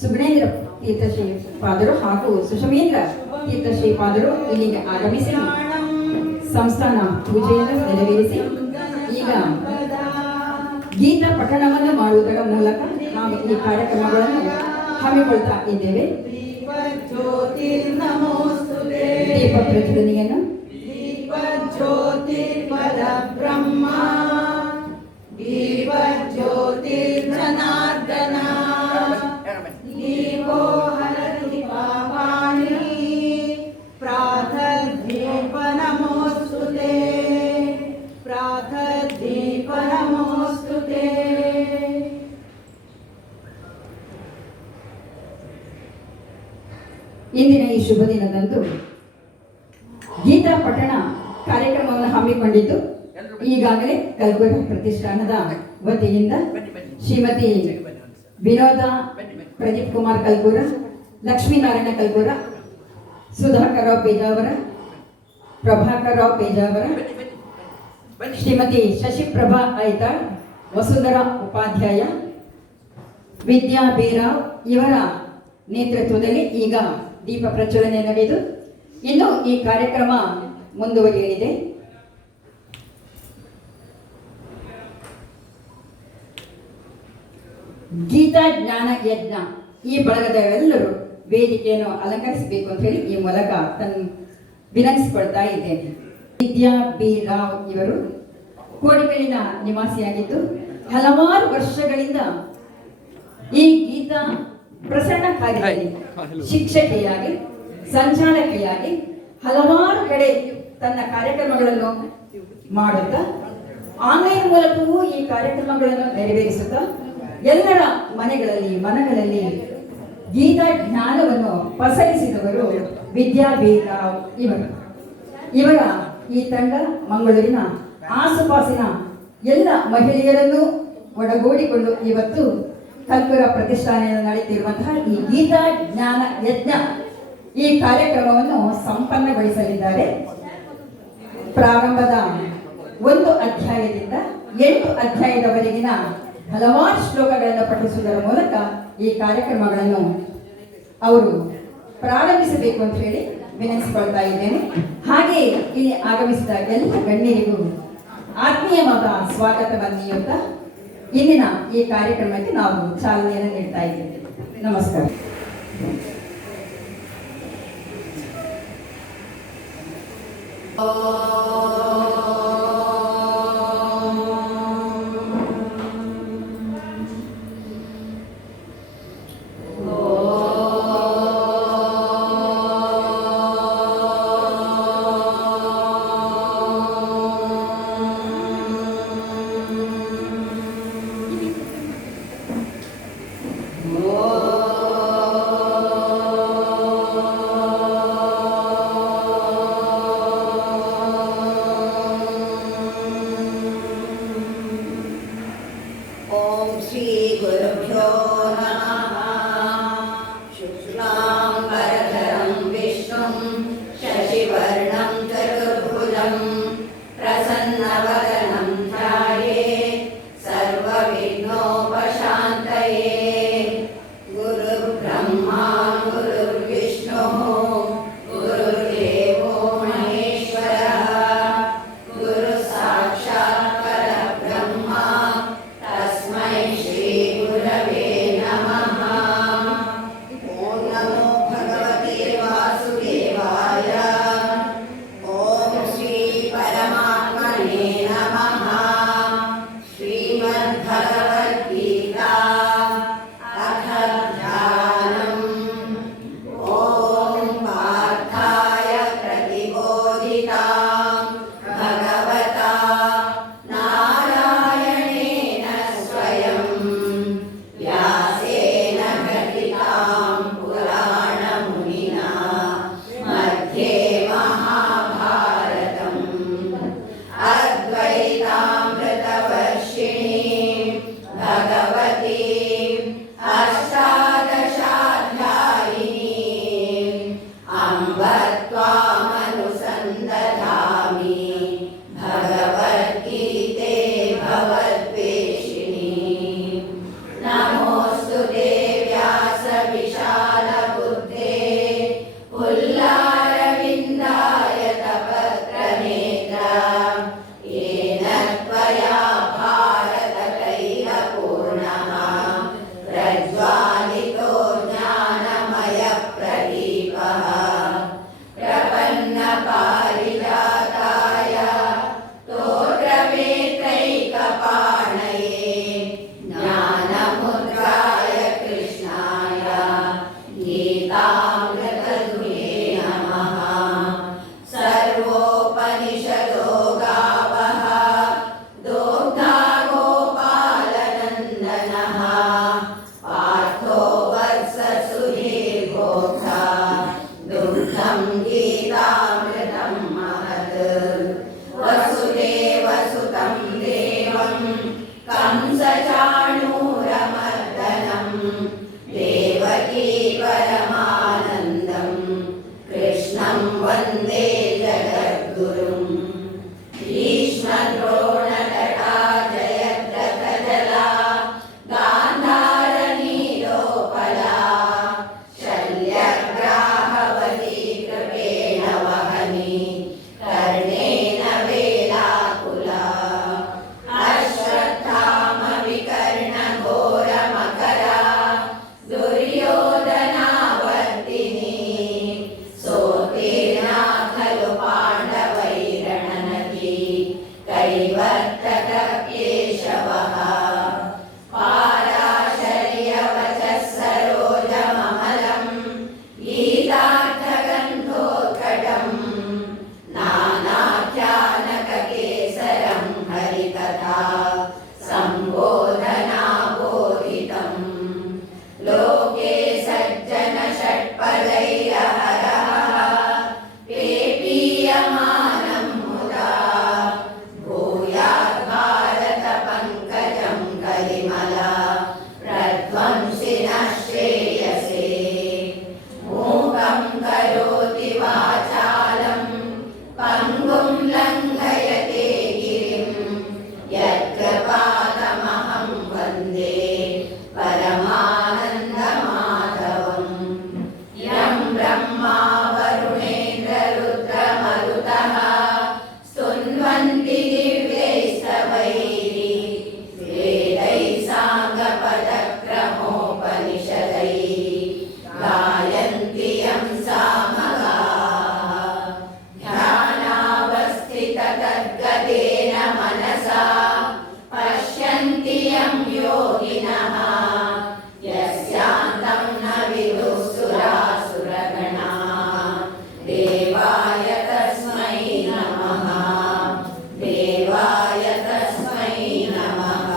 ಸುಗುಣೇಂದ್ರ ತೀರ್ಥಶ್ರೀಪಾದರು ಹಾಗೂ ಸುಷಮೇಂದ್ರ ತೀರ್ಥಶ್ರೀಪಾದರು ಇಲ್ಲಿಗೆ ಆಗಮಿಸಿ ಸಂಸ್ಥಾನ ಪೂಜೆಯನ್ನು ನೆರವೇರಿಸಿ ಈಗ ಗೀತಾ ಪಠಣವನ್ನು ಮಾಡುವುದರ ಮೂಲಕ ನಾವು ಈ ಕಾರ್ಯಕ್ರಮಗಳನ್ನು ಹಮ್ಮಿಕೊಳ್ತಾ ಇದ್ದೇವೆ. ದೀಪ ಪ್ರಜ್ವಲನೆಯನ್ನು ಬ್ರಹ್ಮ ದೀಪ ಜ್ಯೋತಿ ಜನಾರ್ದನ ದೀಪೋ ಹರತಿ ಪಾಪಾನಿ ಪ್ರಾತರ್ದೀಪ ನಮೋಸ್ತುತೆ ಪ್ರಾತರ್ದೀಪ ನಮೋಸ್ತುತೆ. ಇಂದಿನ ಈ ಶುಭ ದಿನದಂದು ಗೀತಾ ಪಠಣ ಕಾರ್ಯಕ್ರಮವನ್ನು ಹಮ್ಮಿಕೊಂಡಿದ್ದು ಈಗಾಗಲೇ ಕಲ್ಕುರ ಪ್ರತಿಷ್ಠಾನದ ವತಿಯಿಂದ ಶ್ರೀಮತಿ ವಿನೋದ ಪ್ರದೀಪ್ ಕುಮಾರ್ ಕಲ್ಕೂರ, ಲಕ್ಷ್ಮೀನಾರಾಯಣ ಕಲ್ಕೂರ, ಸುಧಾಕರ್ ರಾವ್ ಪೇಜಾವರ, ಪ್ರಭಾಕರ್ ರಾವ್ ಪೇಜಾವರ, ಶ್ರೀಮತಿ ಶಶಿಪ್ರಭಾ ಐತಾಳ್, ವಸುಂಧರಾ ಉಪಾಧ್ಯಾಯ, ವಿದ್ಯಾ ಬೇರಾವ್ ಇವರ ನೇತೃತ್ವದಲ್ಲಿ ಈಗ ದೀಪ ಪ್ರಜ್ವಲನೆ ನಡೆದು ಇನ್ನು ಈ ಕಾರ್ಯಕ್ರಮ ಮುಂದುವರಿಯಲಿದೆ. ಗೀತಾ ಜ್ಞಾನ ಯಜ್ಞ ಈ ಬಳಗದವರೆಲ್ಲರೂ ವೇದಿಕೆಯನ್ನು ಅಲಂಕರಿಸಬೇಕು ಅಂತ ಹೇಳಿ ಈ ಮೂಲಕ ವಿನಂತಿಸಿಕೊಳ್ತಾ ಇದ್ದೇನೆ. ವಿದ್ಯಾ ಬಿ ರಾವ್ ಇವರು ಕೋಡಿಕಲಿನ ನಿವಾಸಿಯಾಗಿದ್ದು ಹಲವಾರು ವರ್ಷಗಳಿಂದ ಈ ಗೀತಾ ಪ್ರಸರಣ ಕಾರ್ಯದಲ್ಲಿ ಶಿಕ್ಷಕಿಯಾಗಿ ಸಂಚಾಲಕಿಯಾಗಿ ಹಲವಾರು ಕಡೆ ತನ್ನ ಕಾರ್ಯಕ್ರಮಗಳನ್ನು ಮಾಡುತ್ತಾ ಆನ್ಲೈನ್ ಮೂಲಕವೂ ಈ ಕಾರ್ಯಕ್ರಮಗಳನ್ನು ನೆರವೇರಿಸುತ್ತಾ ಎಲ್ಲರ ಮನಗಳಲ್ಲಿ ಗೀತಾ ಜ್ಞಾನವನ್ನು ಪಸರಿಸಿದವರು ವಿದ್ಯಾ ಬಿ ರಾವ್ ಇವರು. ಇವರ ಈ ತಂಡ ಮಂಗಳೂರಿನ ಆಸುಪಾಸಿನ ಎಲ್ಲ ಮಹಿಳೆಯರನ್ನು ಒಳಗೂಡಿಕೊಂಡು ಇವತ್ತು ಕಲ್ಕುರ ಪ್ರತಿಷ್ಠಾನದಲ್ಲಿ ನಡೆಯುತ್ತಿರುವಂತಹ ಈ ಗೀತಾ ಜ್ಞಾನ ಯಜ್ಞ ಈ ಕಾರ್ಯಕ್ರಮವನ್ನು ಸಂಪನ್ನಗೊಳಿಸಲಿದ್ದಾರೆ. ಪ್ರಾರಂಭದ 1 ಅಧ್ಯಾಯದಿಂದ 8 ಅಧ್ಯಾಯದವರೆಗಿನ ಹಲವಾರು ಶ್ಲೋಕಗಳನ್ನು ಪಠಿಸುವುದರ ಮೂಲಕ ಈ ಕಾರ್ಯಕ್ರಮಗಳನ್ನು ಅವರು ಪ್ರಾರಂಭಿಸಬೇಕು ಅಂತ ಹೇಳಿ ವಿನಂತಿಸಿಕೊಳ್ತಾ ಇದ್ದೇನೆ. ಹಾಗೆ ಇಲ್ಲಿ ಆಗಮಿಸಿದ ಎಲ್ಲ ಗಣ್ಯರಿಗೂ ಆತ್ಮೀಯವಾದ ಸ್ವಾಗತವನ್ನು ನೀಡುತ್ತಾ ಇಂದಿನ ಈ ಕಾರ್ಯಕ್ರಮಕ್ಕೆ ನಾವು ಚಾಲನೆಯನ್ನು ನೀಡ್ತಾ ಇದ್ದೇವೆ. ನಮಸ್ಕಾರ. देवकी परमानन्दं कृष्णं वन्दे जगद्गुरुम् भीष्मद्रोणतटा जयद्रथजला गान्धारनीलोपला शल्यग्राहवती कृपेण वहनी कर्णेन वेलाकुला अश्वत्थामविकर्णघोरमकरा दुर्योधनावर्तिनी सोत्तीर्णा खलु पाण्डवैरणनदी कैवर्तक केशवः पाराशर्यवचः सरोजममलं गीतार्थगन्धोत्कटम् नानाख्यानककेसरं हरिकथा सम्बोधनाबोधितम् लोके सज्जन षट्पदैरहरः पेपीयमानं मुदा भूयात् भारत पङ्कजं कलिमला प्रध्वंसिनः श्रेयसे मूकं करोति वाचालं पङ्गुं लङ्घयते गिरिं यत्कृपातमहं वन्दे परमानन्दमाधवम् यं ब्रह्मा वरुणेन्द्ररुद्रमरुतः स्तुन्वन्ति दिव्यैस्तवैः वेदैः साङ्गपदक्रमोपनिषदैः गायन्ति यं सामगाः ध्यानावस्थिततद्गतेन मनसा पश्यन्ति यं योगिनः यस्यान्तं न विदुः सुरासुरगणाः देवाय तस्मै नमः देवाय तस्मै नमः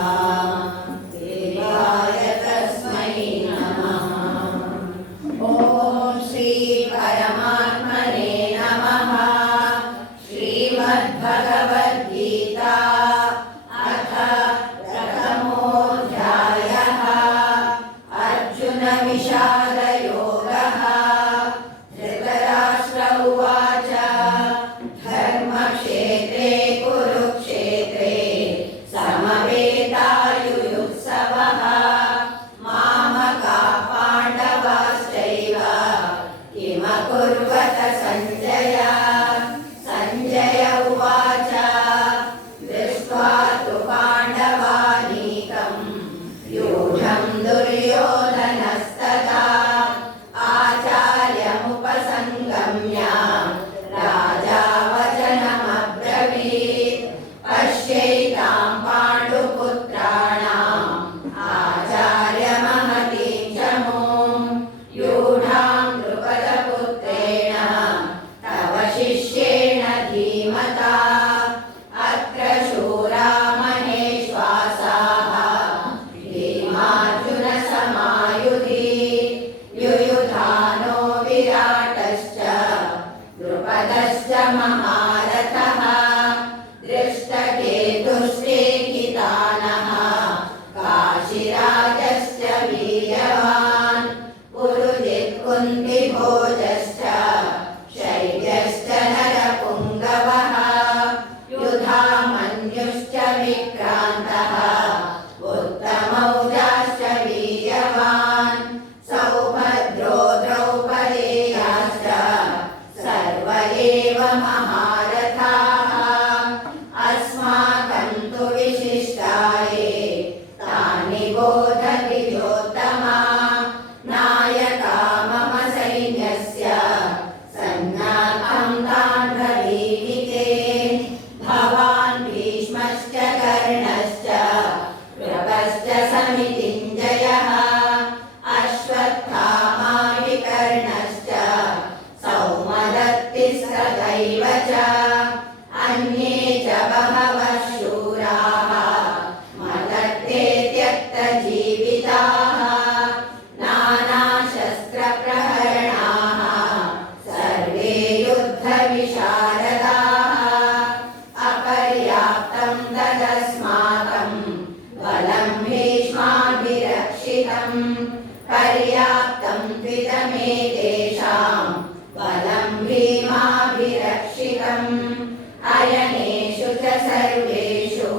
देवाय तस्मै नमः ॐ श्री परमात्मने नमः श्रीमद्भगवद्गीता अथ प्रथमोऽध्यायः अर्जुनविषादयोगः धृतराष्ट्र उवाच धर्मक्षेत्रे कुरुक्षेत्रे समवेतायुयुत्सवः मामकाः पाण्डवाश्चैव किमकुर्वत सञ्जय सञ्जय उवाच दृष्ट्वा तु पाण्डवानीकं व्यूढं दुर्योधनस्तदा प्राप्तं त्विदमेतेषां बलं भीमाभिरक्षितम् अयनेषु च सर्वेषु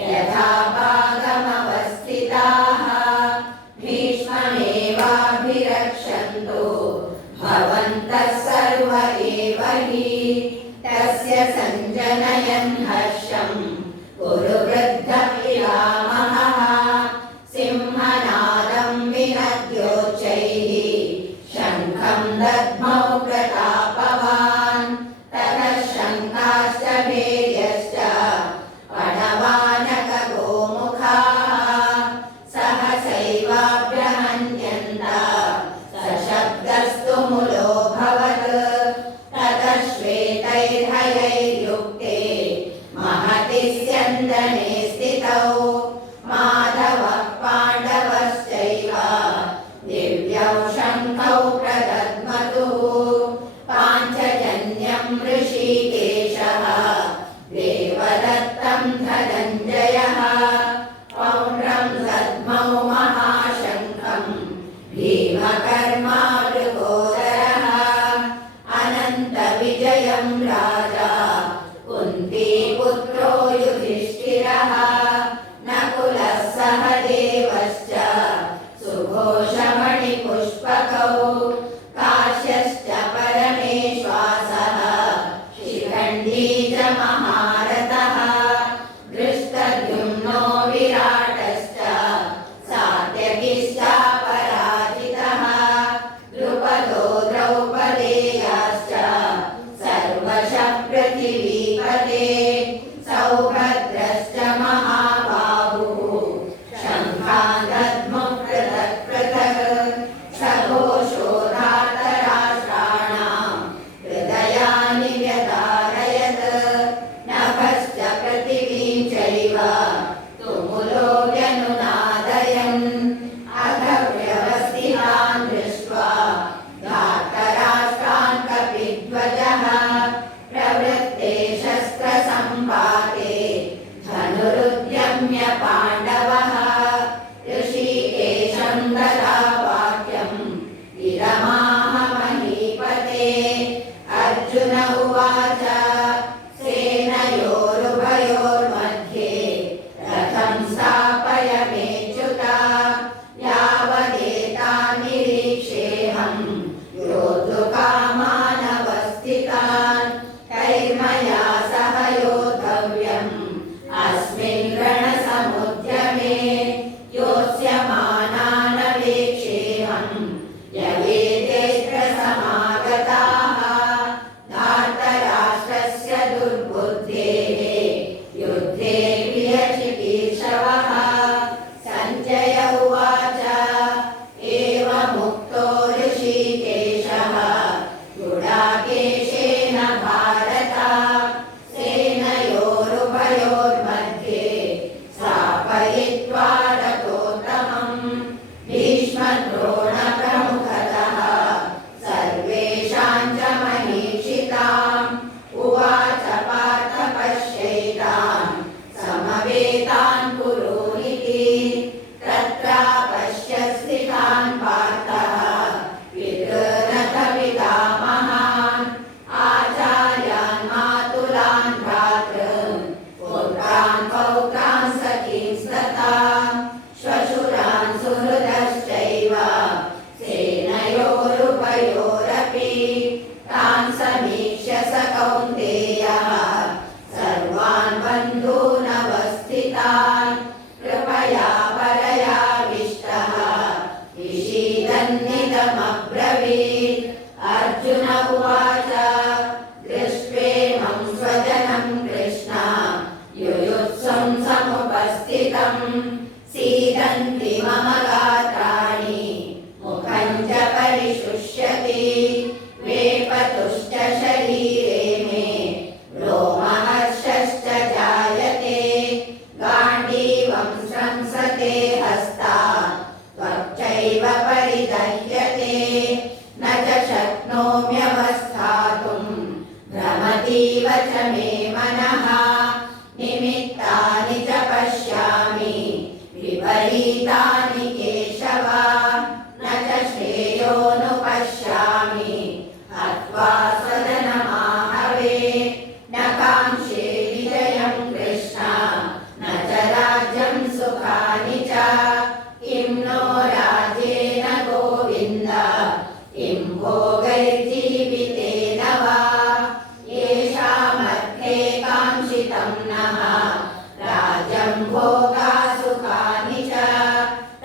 यथा भागमवस्थिताः भीष्ममेवाभिरक्षन्तु भवन्तः सर्व एव हि तस्य सञ्जनयन् हर्षं कुरु वृद्धपितामहः सिंहनादं विनद्योच्चैः शङ्खं दद्मौ प्रतापवान् ततः शङ्खाश्च भैर्यश्च प्रणवानकगोमुखाः सहसैवाभ्यहन्यन्त सशब्दस्तु मुलोऽभवत् ततः श्वेतैर्हयैर्युक्ते महति स्यन्दने स्थितौ माधवः पाण्डवश्चैव दिव्यौ शङ्खौ प्रदद्मतुः पाञ्चजन्यं ऋषिकेशः देवदत्तं धनञ्जयः पौण्ड्रं दद्मौ महाशङ्खं भीमकर्मावृकोदरः अनन्तविजयं राजा कुन्तीपुत्रो युधिष्ठिरः नकुलः सह देवश्च सुघोषमणिपुष्पकौ काश्यश्च परमेश्वासः शिखण्डी च महारथः दृष्टद्युम्नो विराटश्च सात्यकिश्चापराजितः द्रुपदो द्रौपदेयाश्च सर्वशः पृथिवीपते सौभद्रश्च महाबाहुः शङ्खान् दद्मुः पृथक् पृथक् सघोषो धार्तराष्ट्राणां हृदयानि व्यधारयत् नभश्च पृथिवीं चैव तुमुलो व्यनुनादयन् अथ व्यवस्थितान् दृष्ट्वा धार्तराष्ट्रान् कपिध्वजः प्रवृत्ते शस्त्रसम्पाते धनुरुद्यम्य पाण्डवः ऋषिकेशं ददा वाक्यम् इदमाह महीपते अर्जुन उवाच सेनयोरुभयोर्मध्ये रथं स्थापय मेच्युत यावदेतान्निरीक्षेऽहं योद्धुकामानवस्थितान् कैर्मया सह योद्धव्यम् अस्मिन् रणसमुद्यमे योत्स्यमानानवेक्षेऽहं यवेतेऽत्र समागताः धार्तराष्ट्रस्य दुर्बुद्धेः युद्धे प्रियचिकीर्षवः सञ्जय उवाच एवमुक्तो ऋषिकेशः गुडाकेशेन भारत सेनयोरुभयोर्मध्ये स्थापयित्वा रथोत्तमम् भीष्मद्रोणप्रमुखतः सर्वेषां च महीक्षिताम् उवाच पार्थ पश्यैतान् समवेतान् पुरोहिते तत्रा पश्य स्थितान् पार्थः पितॄनथ पितामहान् आचार्यान् मातुलान् भ्रातॄन् पुत्रान् पौत्रान् सखींस्तथा श्वशुरान् सुहृदश्चैव सेनयोरुभयोरपि तान् समीक्ष्य स कौन्तेयः सर्वान् बन्धूनवस्थितान् कृपया परयाविष्टः विषीदन्निदमब्रवीत् अर्जुन उवाच दृष्ट्वेमं स्वजनं कृष्ण युयुत्सुं समुपस्थितं सीदन्ति मम गात्राणि मुखं च परिशुष्यति वेपतुश्च शरीरे मे रोमहर्षश्च जायते गाण्डीवं स्रंसते हस्तात् त्वच्चैव परिदह्यते न च शक्नोम्यवस्थातुं भ्रमतीव च मे मनः निमित्तानि च पश्यामि विपरीतानि केशव न च श्रेयोऽनुपश्यामि हत्वा स्वजनमाहवे न काङ्क्षे विजयं कृष्ण न च राज्यं सुखानि च किं नो राज्येन गोविन्द किं भोगैर्जीवितेन वा येषामर्थे काङ्क्षितं नः राज्यं भोगा सुखानि च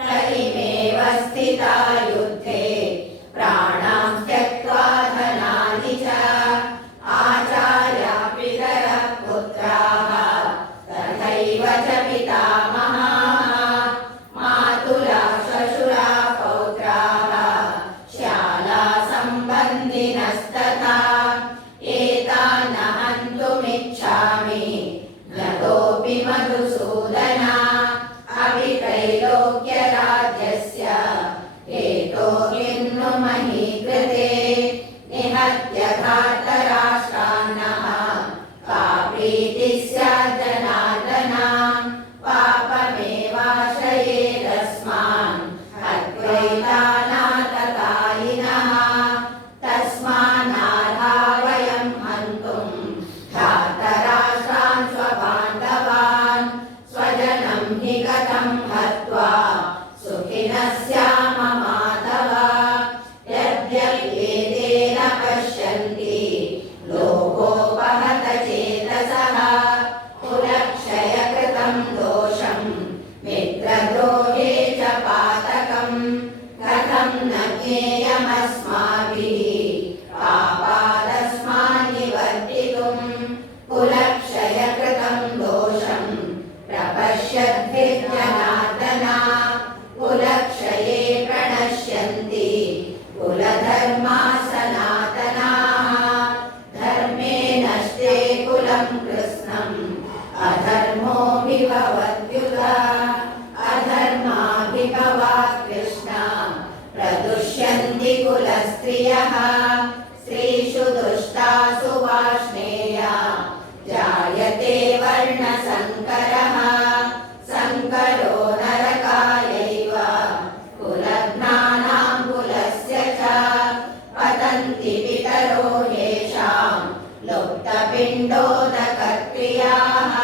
तैमेव स्थिता युद्धे प्राणां त्यक्त्वा धनानि च आचार्या पितरः पुत्राः तथैव च पितामहाः मातुला श्वशुरा पौत्राः श्याला सम्बन्धिनस्तथा एतान् हन्तुमिच्छामि यतोऽपि मधुसूदन अभित्रैलोक्यराज्यस्य हेतो किन्नु महीकृते निहत्य घातराष्ट्रान्नः का प्रीतिः स्यात् जनार्दन पापमेवाश्रयेदस्मान् हत्वैतानाततायिनः तस्मान्नार्हा वयं हन्तुं घातराष्ट्रान् स्वबान्धवान् स्वजनं हि कथं हत्वा सुखिनः स्याम माधव यद्यप्येतेन पश्यन्ति लोकोपहत चेतसः कुलक्षयकृतं दोषं मित्रद्रोहे च पातकं कथं न ज्ञेयमस्माभिः पापादस्मान् निवर्तितुं कुलक्षयकृतं दोषं प्रपश्यद्भिर्जनार्दन कुलक्षये प्रणश्यन्ति कुलधर्माः सनातनाः धर्मे नष्टे कुलं कृत्स्नम् अधर्मोऽभिभवत्युत अधर्माभिभवात् कृष्ण प्रदुष्यन्ति कुलस्त्रियः स्त्रीषु दुष्टासु वार्ष्णेया जायते वर्णसङ्करः सङ्करो नरकायैव कुलघ्नानां कुलस्य च पतन्ति पितरो येषां लुप्तपिण्डोदकक्रियाः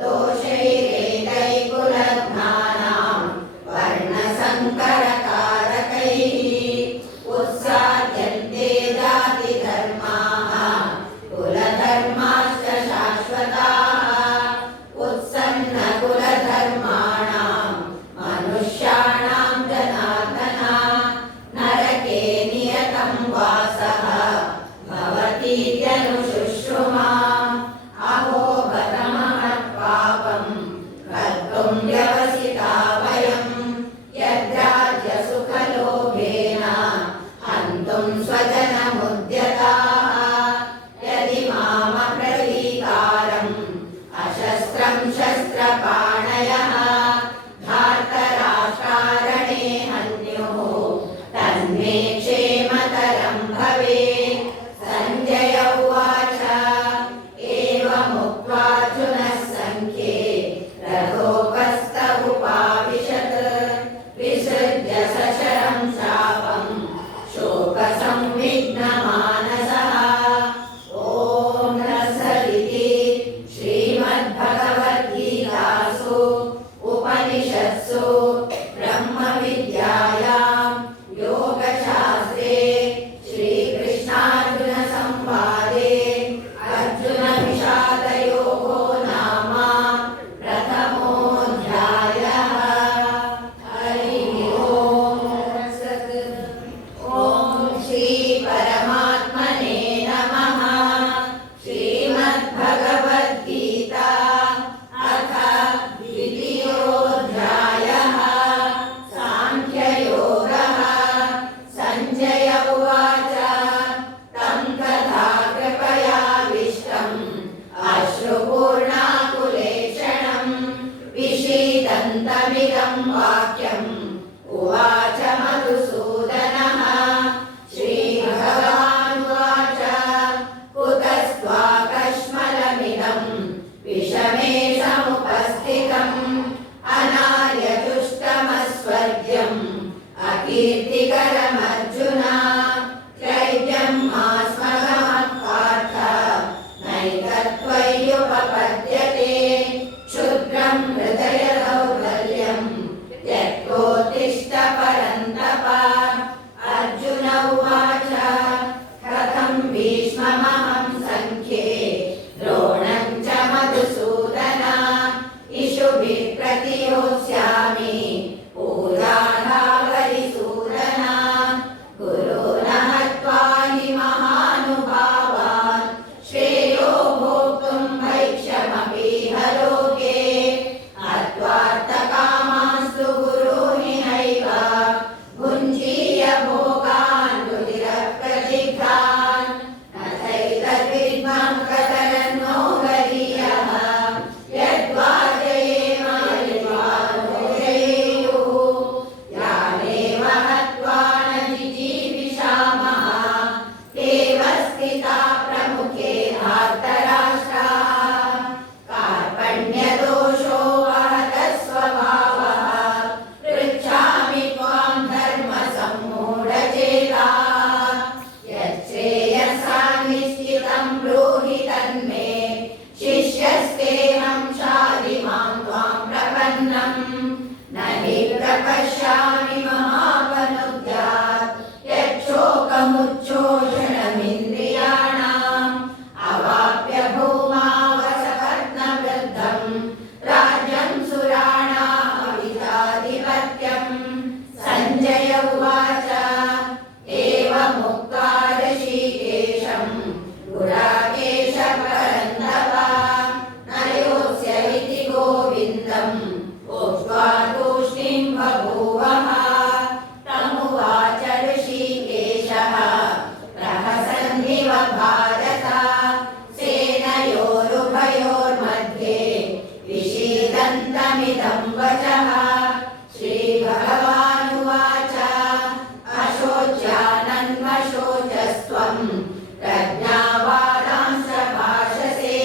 दोषैरेतैः कुलघ्नानां वर्णसङ्करकारकैः उत्साद्यन्ते जातिधर्माः कुलधर्माश्च शाश्वताः उत्सन्नकुलधर्माणां मनुष्याणां जनार्दन नरके नियतं वासः भवतीत्यनुशुश्रुमा अहो बतमहत्पापं कर्तुं व्यवसिता वयं यद्राज्यसुखलोभेन हन्तुं स्वजनमुद्यताः यदि मामप्रतीकारम् अशस्त्रं शस्त्रपाणयः धार्तराष्ट्रारणे हन्युः तन्मे क्षेमतरं भवेत् सञ्जय उवाच एवमुक्त्वार्जुनः सङ्ख्ये रथोपस्थ उपाविशत् विसृज्य सशरं शापं शोकसंविघ्नमानसः ॐ तत्सदिति श्रीमद्भगवद्गीतासु उपनिषत्सु ब्रह्मविद्यायां योगशास्त्रे वेदाः यच्छ्रेयसा निश्चितं ब्रूहि तन्मे शिष्यस्तेऽहं शाधिमां त्वां प्रपन्नम् न हि प्रपश्यामि महावनुद्यात् यच्छोकमुच्छोषणमिन्द्रियाणाम् अवाप्य भूमावसपत्नवृद्धं राज्यं सुराणामविजाधिपत्यम् सञ्जय उवाच एवमुक्त्वा ऋषिकेशं गुडाकेश परन्तप न योत्स्य इति गोविन्दम् उक्त्वा तूष्णीं बभूवः तमुवाच ऋषिकेशः प्रहसन्निव भारत सेनयोरुभयोर्मध्ये विषीदन्तमिदं वचः श्रीभगवानुवाच अशोच्यानन्वशोचस्त्वं प्रज्ञावादांश्च भाषसे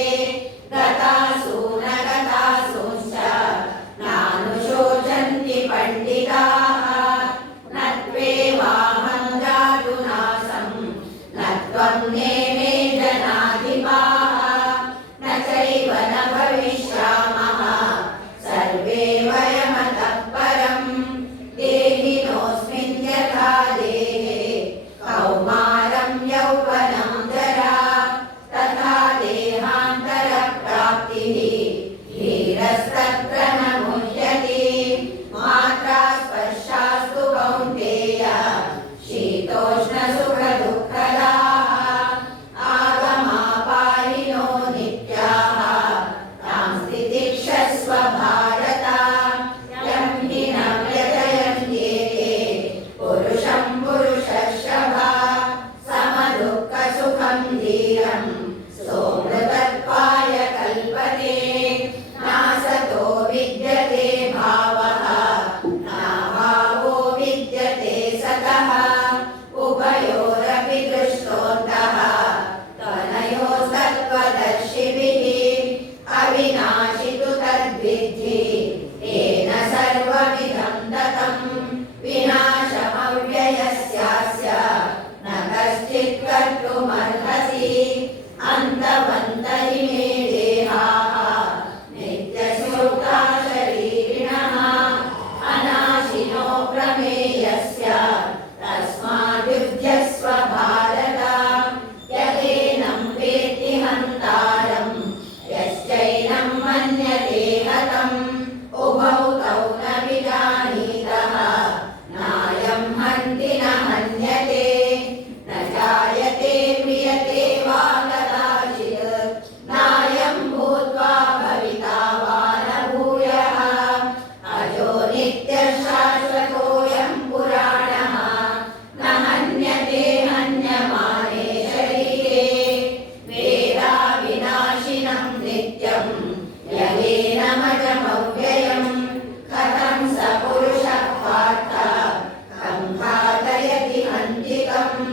गतासु न गतासूंश्च नानुशोचन्ति पण्डिताः न त्वेवाहं जातुनासं न त्वं नेमे जनाधिपाः न चैव न भविष्यामः सर्वे वयमतः परम् देहिनोऽस्मिन् यथा देहे कौमारं यौवनं जरा तथा देहान्तरप्राप्तिः धीरस्तत्र न मुह्यते मात्रा स्पर्शास्तु कौन्तेय शीतोष्णसुखदुःखदाः आगमापायिनो नित्याः तां स्थितिक्षस्व भारत यं हि न व्यजयन्त्येते पुरुषं पुरुषर्षभ समदुःखसुखं धीरं सोऽमृतत्वाय कल्पते नासतो विद्यते भावः नाभावो विद्यते सतः उभयोरपि दृष्टोऽन्तः तनयोस्तत्त्वदर्शिभिः अविनाशि तु तद्विद्धि येन सर्वमिदं ततं विनाशमव्ययस्यास्य न कश्चित् कर्तुमर्हसि अन्तवन्त इमे देहाः नित्यस्यूता शरीरिणः अनाशिनो प्रमेयस्य तस्माद्युध्यस्व भारत यदेनं वेत्ति हन्तारं यश्चैनं मन्यते हतम् उभौ तौ न विजानीतः नायं हन्ति न हन्यते न जायते म्रियते वा कदाचित् नायं भूत्वा भविता वा न भूयः अजो नित्यशाश्वतोऽयं पुराणः न हन्यते हन्यमाने शरीरे वेदा विनाशिनं नित्यं यदेनमजमव्ययं कथं स पुरुषः पार्थ कं घातयति हन्तिकम्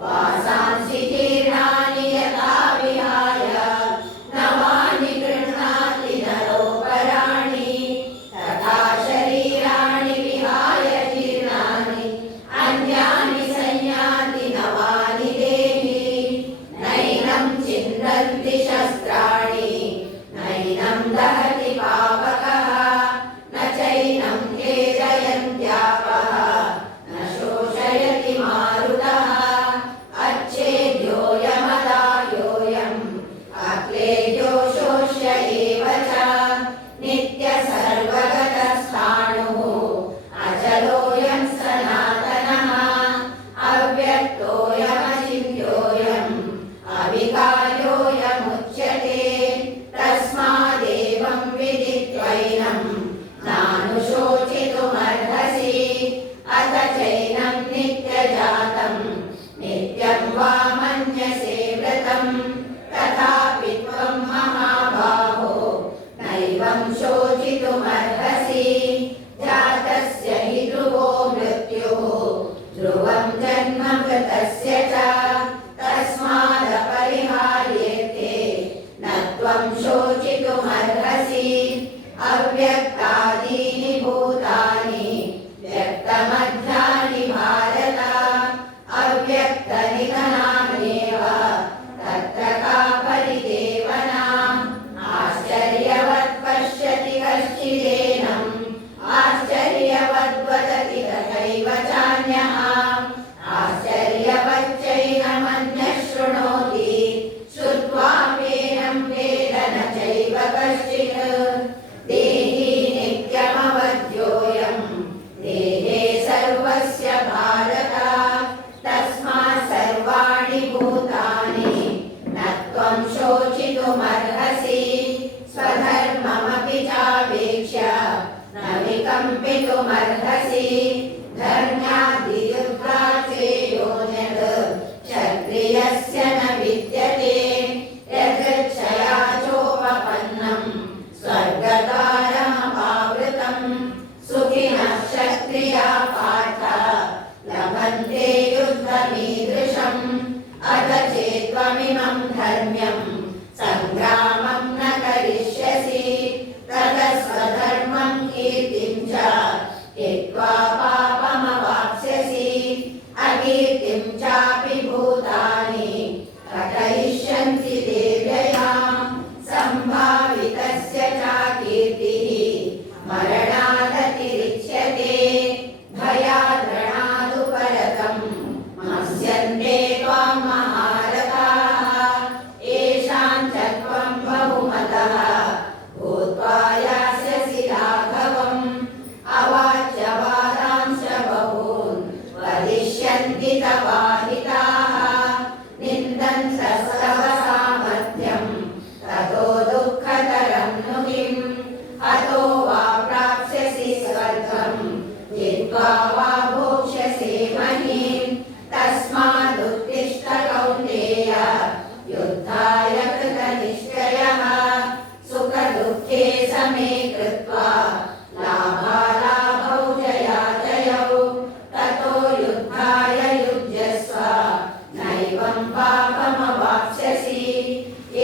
वासांसि जीर्णानि यथा विहाय नवानि गृह्णाति नरोपराणि तथा शरीराणि विहाय जीर्णानि अन्यानि संयाति नवानि देहि नैनं छिन्दन्ति शस्त्राणि नैनं दहति पावकः न चैनं क्लेदयन्त्यापः न शोषयति मारुतः अच्छेद्योऽयमदाह्योऽयम् अक्लेद्यो शोष्य एव च नित्यसर्वगतस्थाणुः अचलोऽयं सनातनः अव्यक्तोऽयमचिन्त्योऽयम् अविकार्योऽयमुच्यते तस्मादेवं विदित्वैनं नानुशोचितुमर्हसि अथ चैनं नित्यजातं नित्यं वा मन्यसे व्रतं तथापि त्वं महाबाहो नैवं शोचितुमर्हसि जातस्य हि ध्रुवो मृत्युः ध्रुवं जन्म कृतस्य च तस्मादपरिहार्येते न त्वं शोचितुमर्हसि अव्यक्तादीनि भूतानि व्यक्तमध्यानि भारत कुर्वन्ते युद्धमीदृशम् अथ चेत्त्वमिमं धर्म्यं सङ्ग्रामं न करिष्यसि ततः स्वधर्मं कीर्तिं च त्यक्त्वा पापमवाप्स्यसि अकीर्तिं चापि भूतानि कथयिष्यन्ति ते व्ययाम् सम्भावितस्य च कीर्तिः मरणादतिरिच्यते भयाद्रणादुपरतम् मत्स्यन्ते त्वां महारथाः येषां च त्वं बहुमतः भूत्वा यास्यसि लाघवम् अवाच्य वादांश्च बहून् वदिष्यन्ति तवाहिताः निन्दन्तस्तव सामर्थ्यं ततो दुःखतरं नु किम् अतो वा प्राप्स्यसि स्वर्गं जित्वा वा भोक्ष्यसि महीम् तस्मादुत्तिष्ठ कौन्तेय युद्धाय कृतनिश्चयः सुखदुःखे समे कृत्वा लाभालाभौ जयाजयौ ततो युद्धाय युज्यस्व नैवं पापमवाप्स्यसि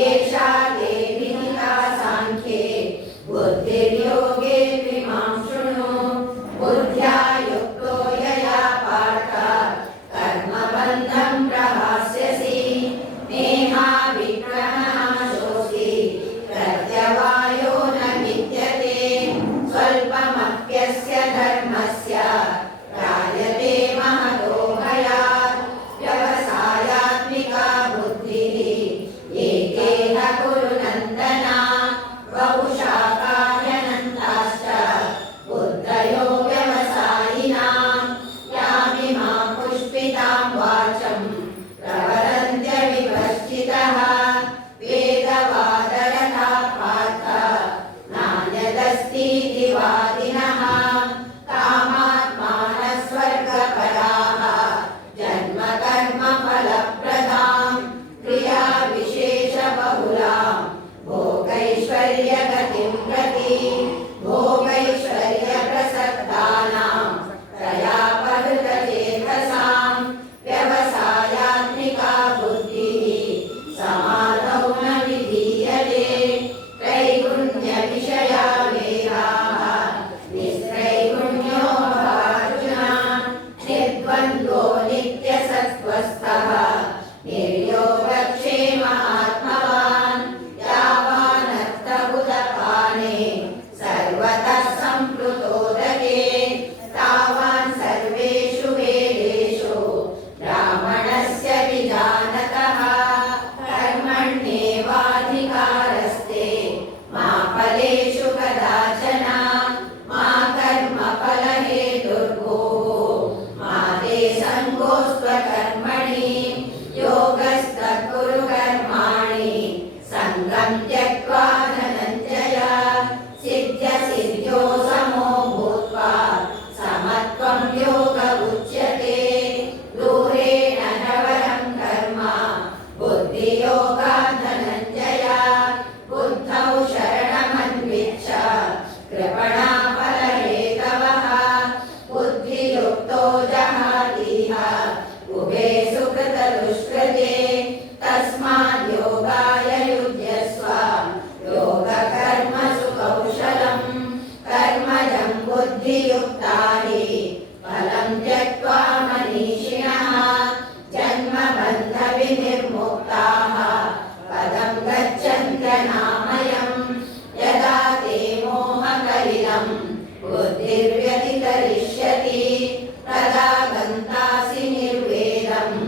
एषा ते विहिता साङ्ख्ये बुद्धिर्योगे विमां शृणु बुद्ध्या युक्तो यया पार्थ कर्मबन्धं प्रहास्यसि नेहाभिक्रमनाशोऽसि प्रत्यवायो न विद्यते स्वल्पमप्यस्य धर्मस्य त्रायते महतो भयात् व्यवसायात्मिका बुद्धिः एकेह कुरु नन्दन बहुशाखाह्यनन्ताश्च बुद्धयो व्यवसायिनां यामिमां पुष्पितां वाचं प्रवदन्त्य विपश्चितः वेदवादरता पार्थ नान्यदस्तीति वादिनः कामात्मानः स्वर्गपराः जन्मकर्मफलप्रदां क्रियाविशेषबहुलां भोगैश्वर्यगतिं प्रति भोगैश्वर्यप्रसक्तानां तयापहृतचेतसां व्यवसायात्मिका बुद्धिः समाधौ न विधीयते त्रैगुण्यविषया वेदाः निस्त्रैगुण्यो भवार्जुन निर्द्वन्द्वो नित्यसत्त्वस्थः निर्योगक्षेमात्मवान् यावानर्थबुधपाने सर्वतः सम्प्लुतोदके तावान् सर्वेषु वेदेषु ब्राह्मणस्य विजानतः कर्मण्येवाधिकारस्ते मा फलेषु कदाचन मा कर्मफलहेतुर्भूः मा ते सङ्गोऽस्त्वकर्मणि योगस्तः कुरु कर्माणि सङ्गं त्यक्त्वा धनञ्जय सिद्ध्यसिद्ध्यो समो भूत्वा समत्वं योग उच्यते दूरेण नवरं कर्म बुद्धियोगात् धनञ्जय बुद्धौ शरणमन्विच्छ कृपणाफलहेतवः बुद्धियुक्तो जहातीह उभे सुकृतदुष्कृते तस्माद् योगाय युज्यस्व योगकर्मसु कौशलम् कर्मजं बुद्धियुक्ता हि फलं त्यक्त्वा मनीषिणः जन्मबन्धविनिर्मुक्ताः पदं गच्छन्त्यनामयम् यदा ते मोहकलिलं बुद्धिर्व्यतितरिष्यति तदा गन्तासि निर्वेदम्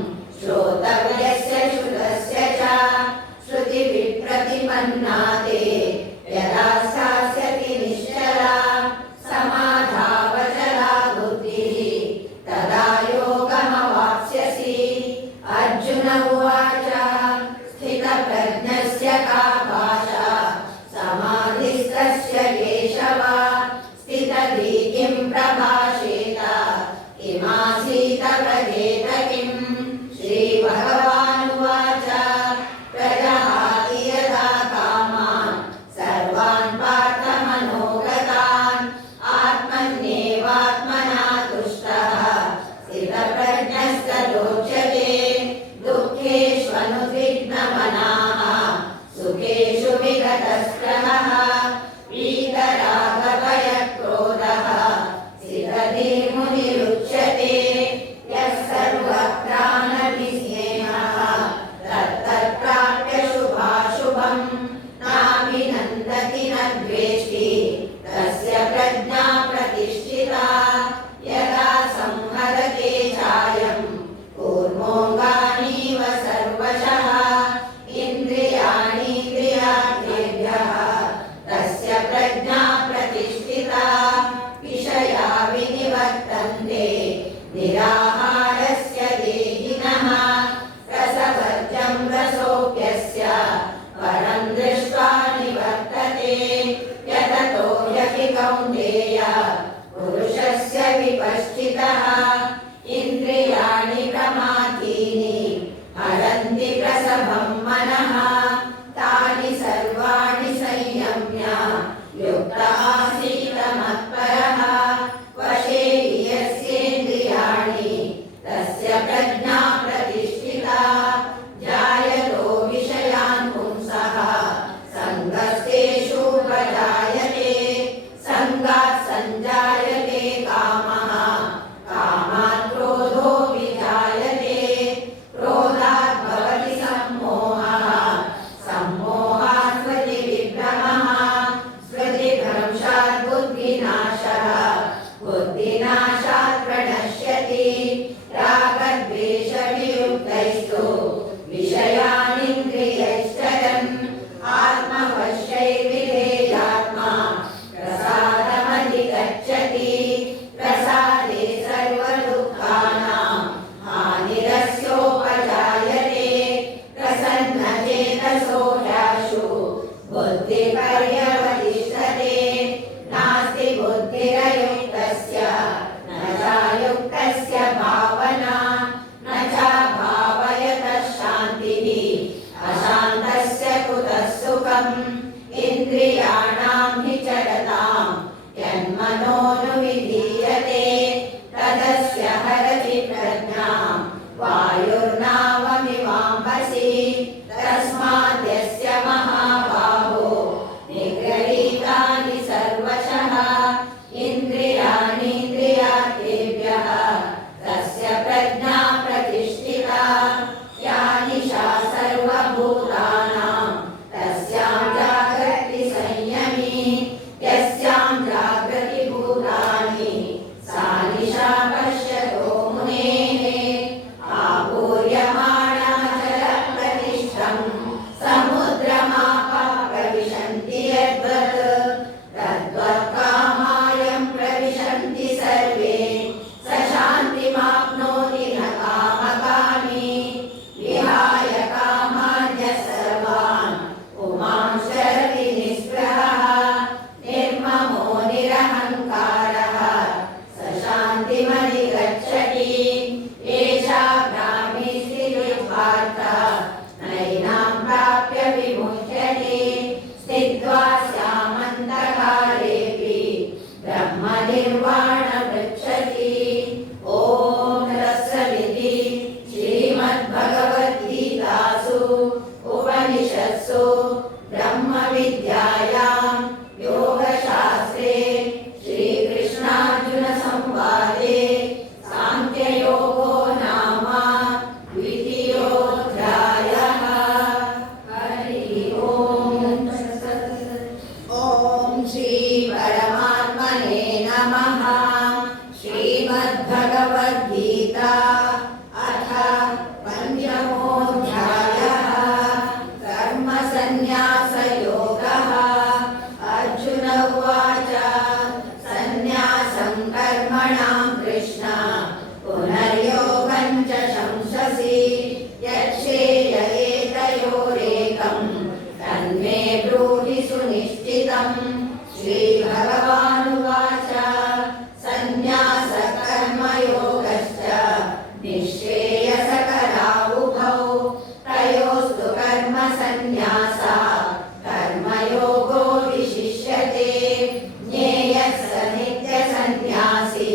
श्रोतव्यस्य श्रुतस्य च श्रुतिविप्रतिपन्ना ते यदा स्थास्यति निश्चला समाधावचला बुद्धिः तदा योगमवाप्स्यसि अर्जुन उवाच स्थितप्रज्ञस्य का भाषा समाधिस्तस्य केशव स्थितधीः किं प्रभाषेत किमासीत व्रजेत किम् श्रीभगवानुवाच प्रजहाति यदा कामान् सर्वान् पार्थमनोगतान् आत्मन्येवात्मना तुष्टः स्थितप्रज्ञः प्रज्ञस्तरोच्यते दुःखेष्वनुद्विग्नमनाः सुखेषु विगतस्पृहः वीतरागभयक्रोधः स्थितधीर्मुनिरुच्यते यः सर्वत्राणभिस्नेहः तत्तत्प्राप्य शुभाशुभम् नाभिनन्दति न द्वेष्टि तस्य प्रज्ञा प्रतिष्ठिता यदा संहरते चायम् कूर्मोऽङ्गानीव सर्वशः इन्द्रियाणीन्द्रियार्थेभ्यः तस्य प्रज्ञा प्रतिष्ठिता विषया विनिवर्तन्ते निराहारस्य देहिनः रसवर्ज्यं रसोऽप्यस्य परं दृष्ट्वा निवर्तते यततो ह्यपि कौन्तेय पुरुषस्य विपश्चितः इन्द्रियाणि प्रमाथीनि हरन्ति प्रसभं मनः तानि सर्वाणि संयम्य युक्त आसीत् मत्परः वशे यस्येन्द्रियाणि तस्य प्रज्ञा प्रतिष्ठिता जायतो विषयान् पुंसः सङ्गस्तेषूपजायते सङ्गात् सञ्जायते कामः कामात् क्रोधो विजायते क्रोधात् भवति सम्मोहः सम्मोहात् स्मृतिविभ्रमः स्मृतिभ्रंशात् बुद्धिनाशः बुद्धिनाशात् प्रणश्यति रागद्वेषवियुक्तैस्तु विषयानिन्द्रियैश्चरन् आत्मवश्यैर्विधेयात्मा प्रसादमधिगच्छति प्रसादे सर्वदुःखानां हानिरस्योपजायते प्रसन्नचेतसो ह्याशु बुद्धिपर्यवतिष्ठते नास्ति बुद्धिरयुक्तस्य न चायुक्तस्य भावना न चाभावयतः शान्तिः अशान्तस्य कुतः सुखम् इन्द्रियाणां हि चरतां यन्मनोनुविधीयते तदस्य हरति प्रज्ञां वायुर्नावमिवाम्भसि तस्मात् यस्य महाबाहो निगृहीतानि सर्वशः इन्द्रियाणीन्द्रियार्थेभ्यः तस्य प्रज्ञा प्रतिष्ठिता या निशा सर्वभूतानां तस्यां जागर्ति संयमी यस्यां जागृति भूतानि सा निशा पश्यतो मुनेः आपूर्यमाणाचलप्रतिष्ठं समुद्रमापः प्रविशन्ति यद्वत् तद्वत्कामायं प्रविशन्ति सर्वे स शान्तिमाप्नोति न कामकामी विहाय कामान्यः सर्वान् पुमांश्चरति निःस्पृहः निर्ममो निरहङ्कारः स शान्तिमधिगच्छति एषा ब्राह्मी स्थितिर्वार्ता नैनां प्राप्य विमुह्यते स्थित्वा स्यामन्तकालेऽपि ब्रह्मनिर्वाणमृच्छति ॐ तत्सदिति श्रीमद्भगवद्गीतासु उपनिषत्सु ब्रह्मविद्यायां योगशास्त्रे श्रीकृष्णार्जुनसंवादे साङ्ख्ययोगो नाम द्वितीयोऽध्यायः हरिः ओम् ॐ श्री परमात्मने नमः श्रीमद्भगवद्गीता अथ पञ्चमोऽध्यायः कर्मसन्न्यासयोगः अर्जुन उवाच सन्न्यासं कर्मणां कृष्ण पुनर्योगं च शंससि यच्छेय एतयोरेकं तन्मे ब्रूहि सुनिश्चितम् श्रीभगवानुवाच सन्न्यासकर्मयोगश्च निःश्रेयसकरावुभौ तयोस्तु कर्मसन्न्यासा कर्मयोगो विशिष्यते ज्ञेयः स नित्यसन्न्यासी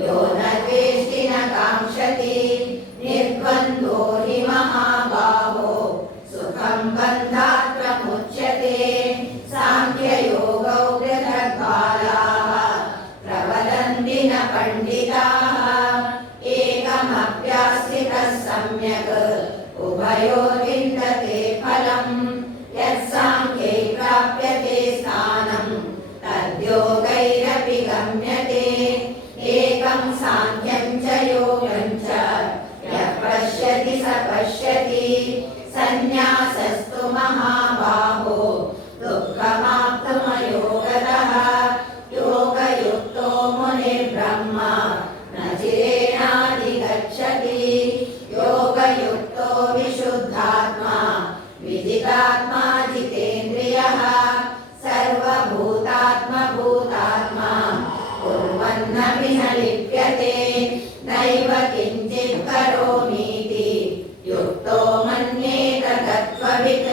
यो न द्वेष्टि न काङ्क्षति सम्यक् उभयोर्विन्दते फलम् यत्साङ्ख्ये प्राप्यते स्थानं तद्योगैरपि गम्यते एकं साङ्ख्यं च योगं च यः पश्यति स पश्यति सन्न्यासस्तु महाबाहो दुःखमाप्तुमयोगतः योगयुक्तो मुनिर्ब्रह्म न चिरेणाधिगच्छति योगयुक्तो विशुद्धात्मा विजितात्मा जितेन्द्रियः सर्वभूतात्मभूतात्मा कुर्वन्नपि न लिप्यते नैव किञ्चित् करोमीति युक्तो मन्येत तत्त्ववित्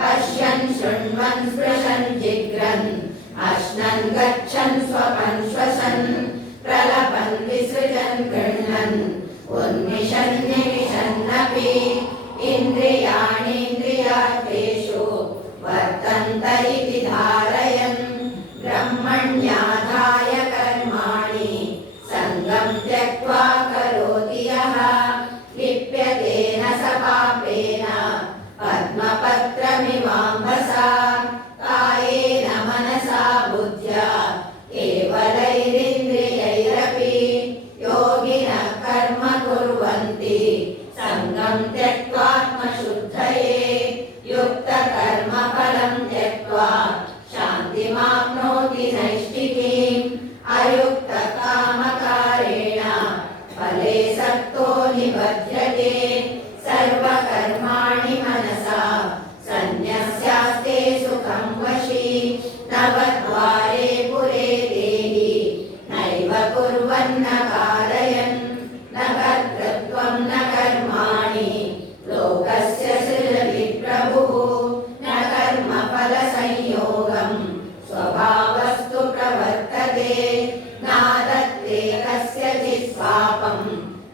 पश्यन् शृण्वन् स्पृशन् जिघ्रन् अश्नन् गच्छन् स्वपन् श्वसन् प्रलपन् विसृजन् गृह्णन् उन्मिषन् निमिषन्नपि इन्द्रियाणीन्द्रियार्थेषु वर्तन्त इति धारयन् ब्रह्मण्याधाय कर्माणि सङ्गं त्यक्त्वा करोति यः लिप्यतेन स पापेन पद्मपत्रमिवाम्भसा कायेन मनसा बुद्ध्या केवलैरिन्द्रियैरपि योगिनः कर्म कुर्वन्ति सङ्गं त्यक्त्वात्मशुद्धये युक्तकर्मफलं त्यक्त्वा शान्तिमाप्नोति नैष्ठिकीम् अयुक्तकामकारेण फले सक्तो निबध्यते सर्वकर्माणि मनसा सन्न्यस्यास्ते सुखं वशी नवद्वारे पुरे देहि नैव कुर्वन्न कारयन् न कर्तृत्वं न कर्माणि लोकस्य सृजति प्रभुः न कर्मफलसंयोगं स्वभावस्तु प्रवर्तते नादत्ते कस्यचित् पापं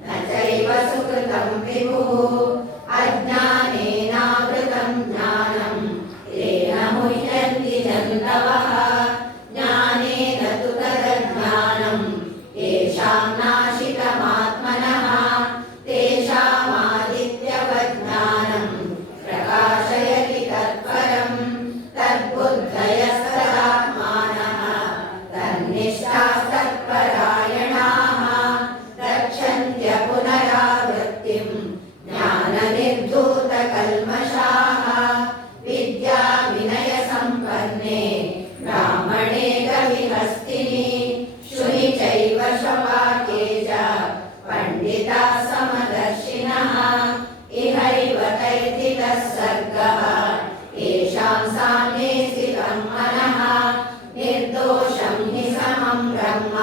न चैव सुकृतं विभुः अज्ञानेनावृतं ज्ञानं येन मुह्यन्ति जन्तवः ज्ञानेन तु तदज्ञानं येषां नाशितमात्मनः तेषामादित्यवज्ञानं प्रकाशयति तत्परं तद्बुद्धयस्तदात्मानः तन्निष्ठास्तत्परायणाः रक्षन्त्य पुनरावृत्तिं ज्ञाननिर्धूतकल्मषाः विद्या विनयसम्पन्ने ब्राह्मणे कविहस्तिनि शुनि चैव शपाके च पण्डिताः समदर्शिनः इहैव तैर्थितः सर्गः येषां साम्ये स्थितं मनः निर्दोषं हि समं ब्रह्म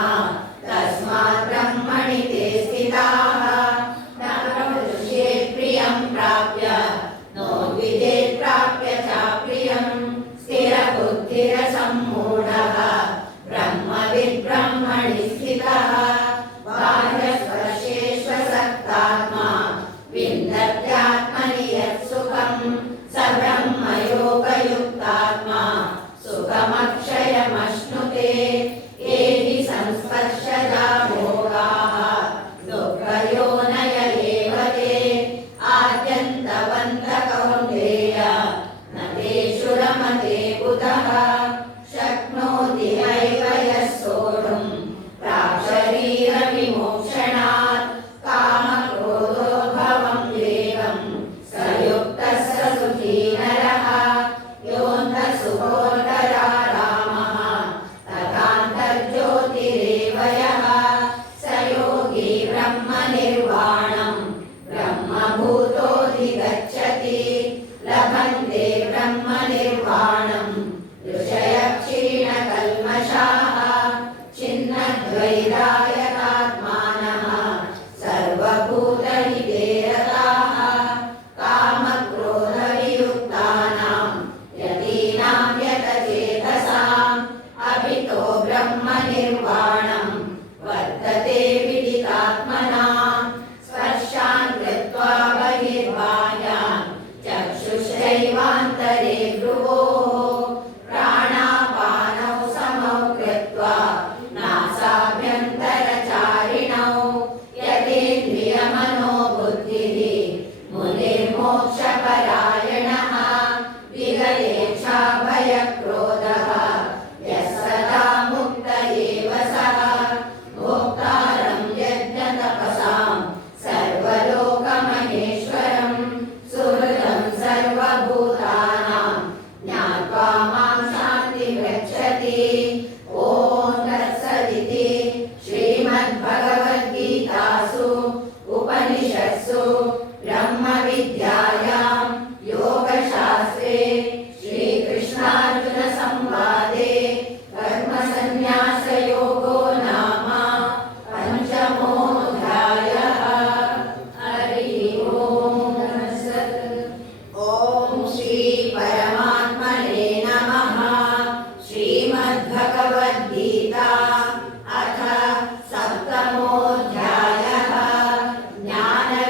तस्मात् ब्रह्मणि ते स्थिताः न प्रदृश्येत् प्रियं प्राप्य नो विदेत् प्राप्य चाप्रियं स्थिरबुद्धिरसम्मूढः ब्रह्मविद् ब्रह्मणि स्थितः बाह्यस्पर्शेष्वसक्तात्मा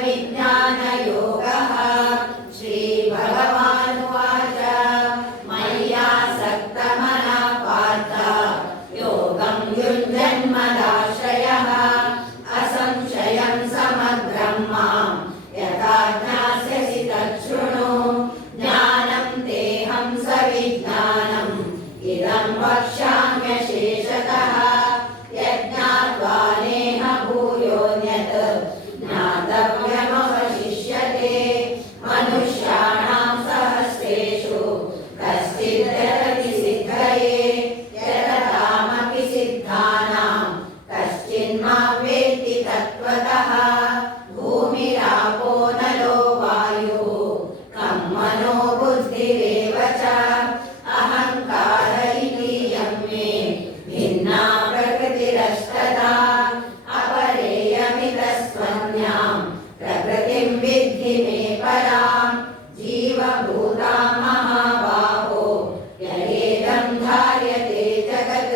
विज्ञानयोगः। श्रीभगवानुवाच मय्यासक्तमनः पार्थ योगं युञ्जन्मदाश्रयः असंशयं समग्रं मां यथा ज्ञास्यसि तच्छृणु। ज्ञानं तेऽहं सविज्ञानम् इदं वक्ष्याम्यशेषतः यज्ञात्वा नेह भूयोऽन्यत् ज्ञातव्यमवशिष्यते। मनुष्याणां सहस्रेषु कश्चिद्यतति सिद्धये यततामपि सिद्धानां कश्चिन्मां वेत्ति तत्त्वतः। भूमिरापो नलो वायुः कं मनो बुद्धिरेव च अहङ्कार इति यं मे भिन्ना प्रकृतिरष्टधा। अपरेयमितस्त्वन्यां प्रकृतिं विद्धि मे परां जीवभूतां महाबाहो यदेदं धार्यते जगत्।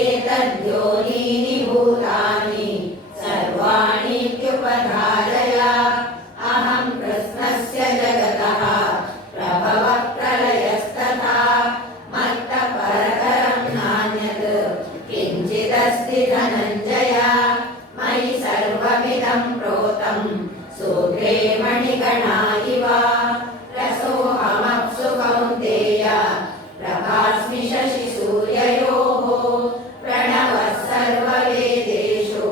एतद्योनीनि भूतानि सर्वाणीत्युपधारय अहं कृष्णस्य जगतः प्रभवः प्रलयस्तथा मत्तः परतरं नान्यत् किञ्चिदस्ति धनञ्जय। मयि सर्वमिदं प्रोतं सूत्रे मणिगणा इव रसोऽहमप्सु कौन्तेय प्रभास्मि शशिसूर्ययोः। प्रणवः सर्ववेदेषु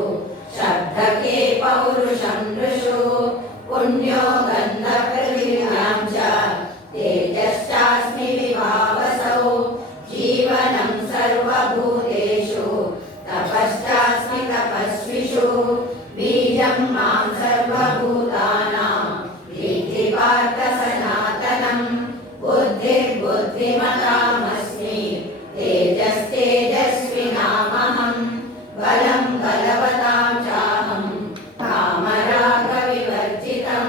शब्दके पौरुषं नृषु पुण्यो गन्धपृथिव्यां च तेजश्चास्मि विभावसौ। जीवनं सर्वभूतेषु तपश्चास्मि तपस्विषु। बीजं मां सर्वभूतानां विद्धि पार्थ सनातनं। बुद्धिर्बुद्धिमतामस्मि तेजस्तेजस्विनामहं। बलं बलवतां चाहं कामरागविवर्जितं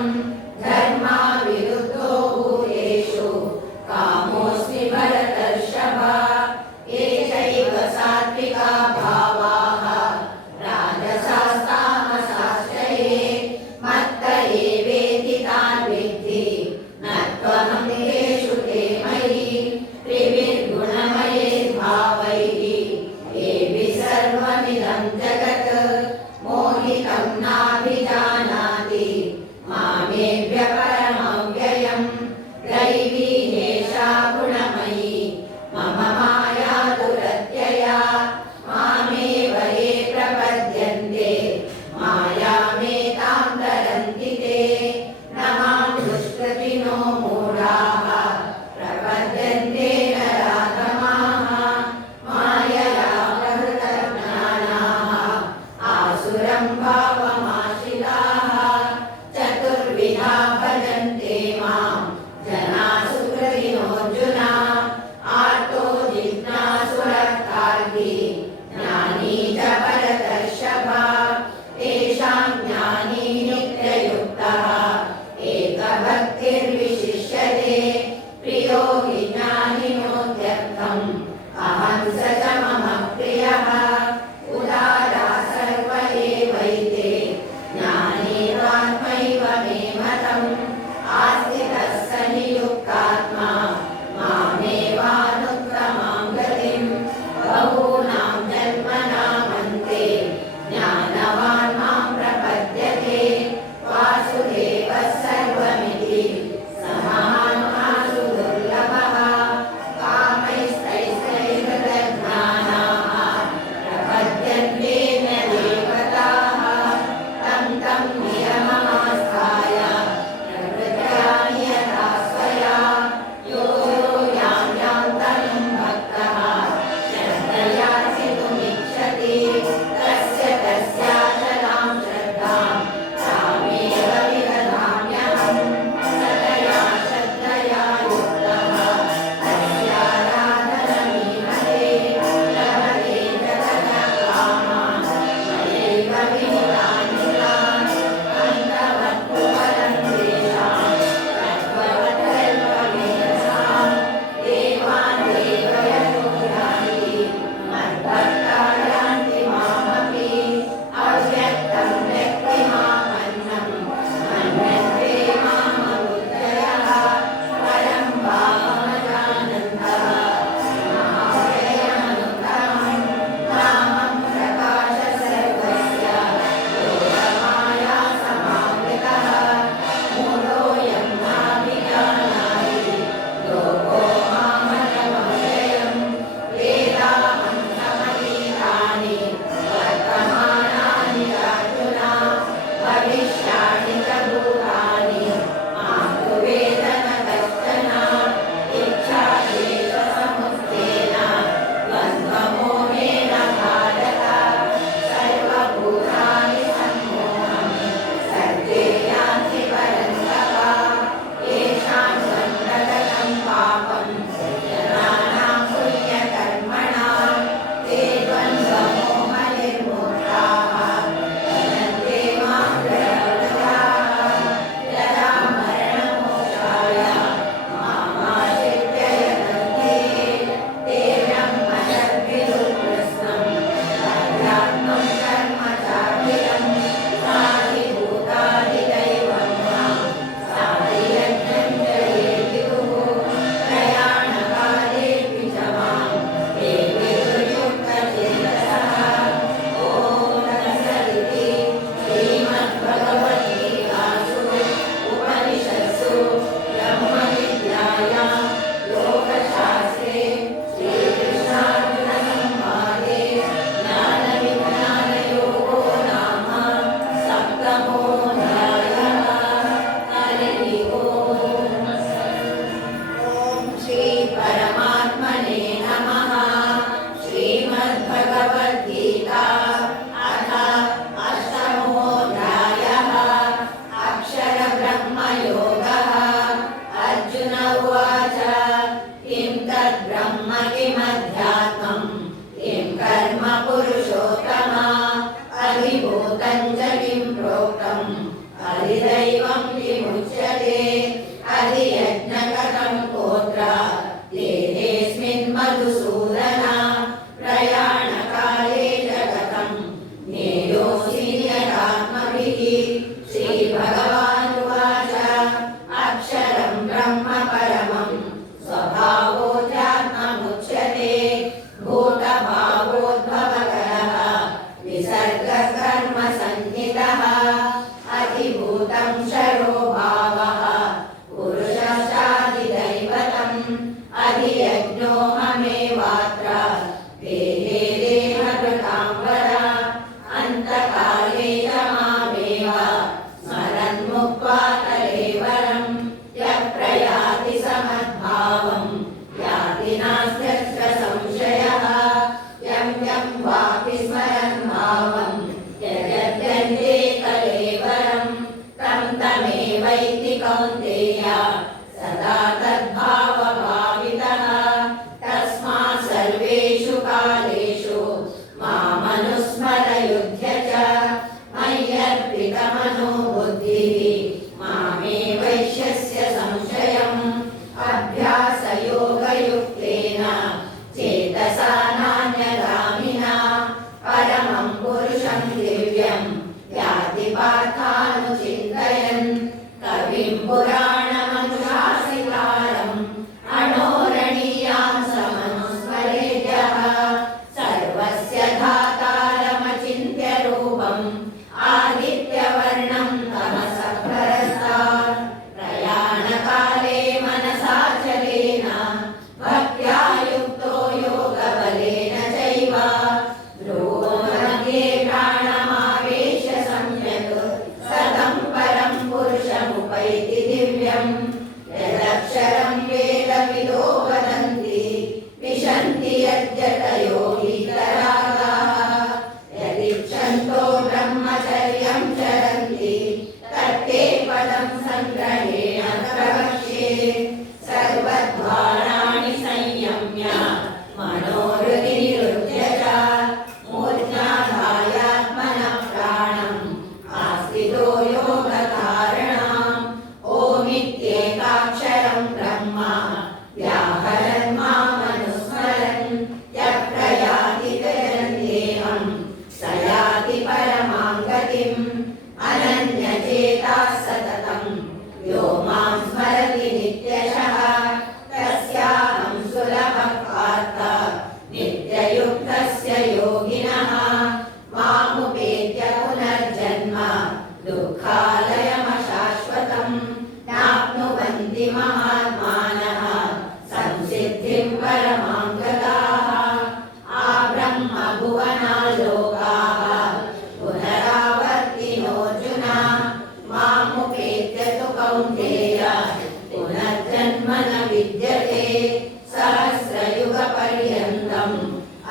एवं किमुच्यते अधियज्ञकथं कोत्र देहेऽस्मिन् मधुसूदन प्रयाणकाले जगतं ज्ञेयोऽसि यदात्मभिः श्रीभगवानुवाच अक्षरं ब्रह्म परमं स्वभावोऽध्यात्ममुच्यते भूतभावोद्भवकरः विसर्गकर्मसंज्ञितः अधिभूतं क्षरो भावः पुरुषश्चादिदैवतम् अधियज्ञोऽहमेवात्र देहे देहभृतां वर अन्तकाले च मामेव स्मरन्मुक्त्वा कलेवरं यः प्रयाति समद्भावं याति नास्त्यत्र संशयः यं यं वापि स्मरन् भावं यजत्यन्ते कलेवरं तं तमेवैति कौन्तेय सदा तद्भावभावितः तस्मात् सर्वेषु कालेषु मामनुस्मरयुध्य च मय्यर्पितमनो बुद्धिः मामे वैश्यस्य संशयम् अभ्यासयोगयुक्तेन चेतसा नान्यगामिना परमं पुरुषं दिव्यं याति पार्थानुचिन्तयन् कविं पुराणमनुशासितारम् अणोरणीयां समनुस्मरेद्यः सर्वस्य धातारमचिन्त्य रूपम् आदित्यवर्णं तमसः परस्तात् प्रयाणकाले मनसाचलेन भक्त्या युक्तो योगबलेन चैव ध्रुवमध्ये प्राणमावेश्य सम्यक् सतं परं पुरुषमुपैति दिव्यं यदक्षरं वेदविदो वदन्ति विशन्ति यद्यतयो वीतरागाः यदीक्षन्तो ब्रह्मचर्यं चरन्ति तत्ते पदं सङ्ग्रहेण प्रवक्ष्ये सर्वद्वाराणि संयम्य मनोहृदि निरुध्य च मूर्ध्याधायात्मनः प्राणम् आस्थितो योगधारणाम् ओमित्येकाक्षरं ब्रह्म व्याहरन् मामनुस्मरन् यः प्रयाति गजन्तेऽहं स याति परमां गतिम् अनन्यचेताः सततं यो मां स्मरति नित्यशः तस्याहं सुलभः पार्थ नित्ययुक्तस्य योगिनः मामुपेत्य पुनर्जन्म दुःखालयमशाश्वतम् नाप्नुवन्ति महात्मानः संसिद्धिं परमां गताः आब्रह्मभुवनाल्लोकाः पुनरावर्तिनोऽर्जुन मामुपेत्य तु कौन्तेय पुनर्जन्म न विद्यते सहस्रयुगपर्यन्तम्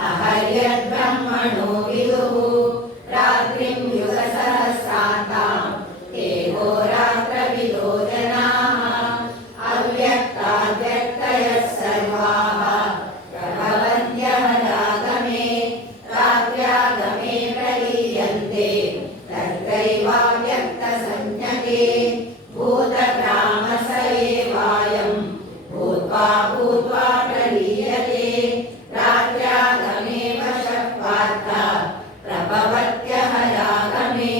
अहर्यद्ब्रह्मणो विदुः रात्रिं युगसहस्रान्तां देहोरात्रविदो जनाः अव्यक्ताद्व्यक्तयः सर्वाः प्रभवन्त्यः रागमे रात्र्यागमे प्रलीयन्ते तत्रैवाव्यक्तसंज्ञके भूतग्रामस एवायं भूत्वा भूत्वा प्रलीयते रात्र्यागमे वशः पार्थ प्रभवत्यः रागमे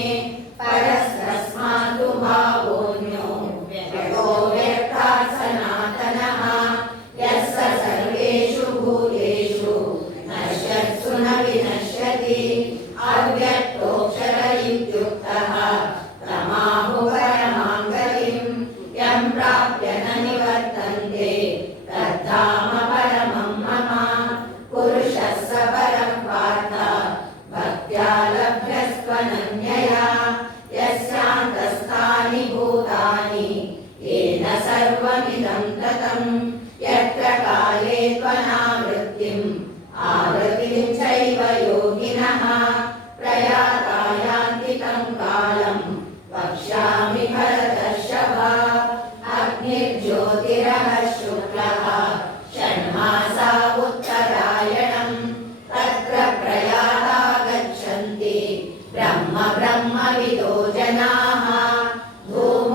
परस्तस्मात् भावोऽन्यो व्यक्तो व्यक्तात् सनातनः यः स सर्वेषु भूतेषु नश्यत्सु न विनश्यति अव्यक्तोऽक्षर इत्युक्तः तमाहु परमां गतिं यं प्राप्य न निवर्तन्ते तद्धाम परमं मम पुरुषः स परः पार्थ भक्त्या लभ्यस्त्वनन्यया यस्यान्तस्थानि भूतानि येन सर्वमिदं ततं यत्र काले त्वनावृत्तिम् आवृत्तिं चैव योगिनः प्रयाता यान्ति तं कालं वक्ष्यामि भरतर्षभ अग्निर्ज्योतिरः शुक्लः षण्मासा उत्तरायणं तत्र प्रयाता गच्छन्ति ब्रह्मविदो जनाः धूम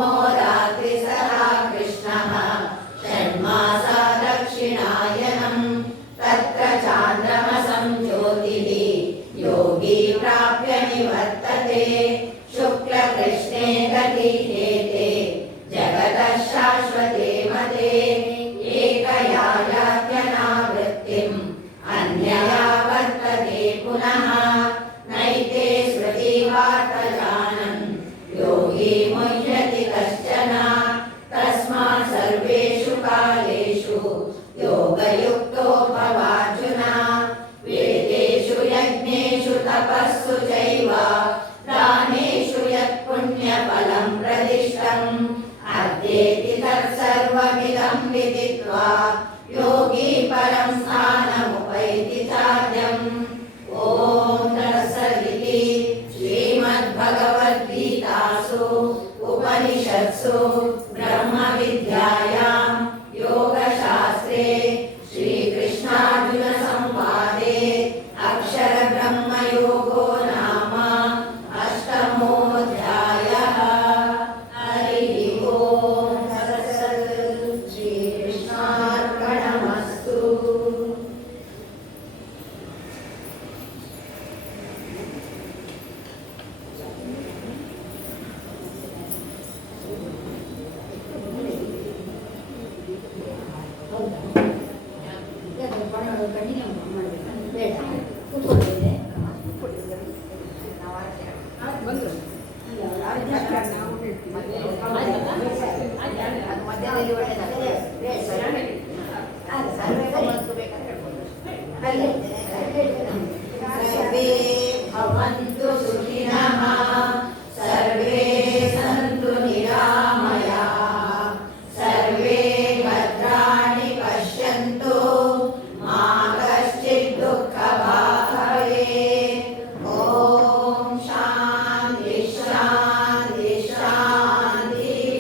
उपनिषत्सु ब्रह्मविद्यायां योगशास्त्रे श्रीकृष्णार्जुनसंवादे अक्षरब्रह्मयोगो नाम अष्टमोऽध्यायः। हरिः ओम् तत्सत्। श्रीकृष्णार्पणमस्तु। सर्वे भवन्तु सुखिनः, सर्वे सन्तु निरामयाः, सर्वे भद्राणि पश्यन्तु, मा कश्चित् दुःखभाग् भवेत्। ॐ शान्ति शान्ति शान्तिः।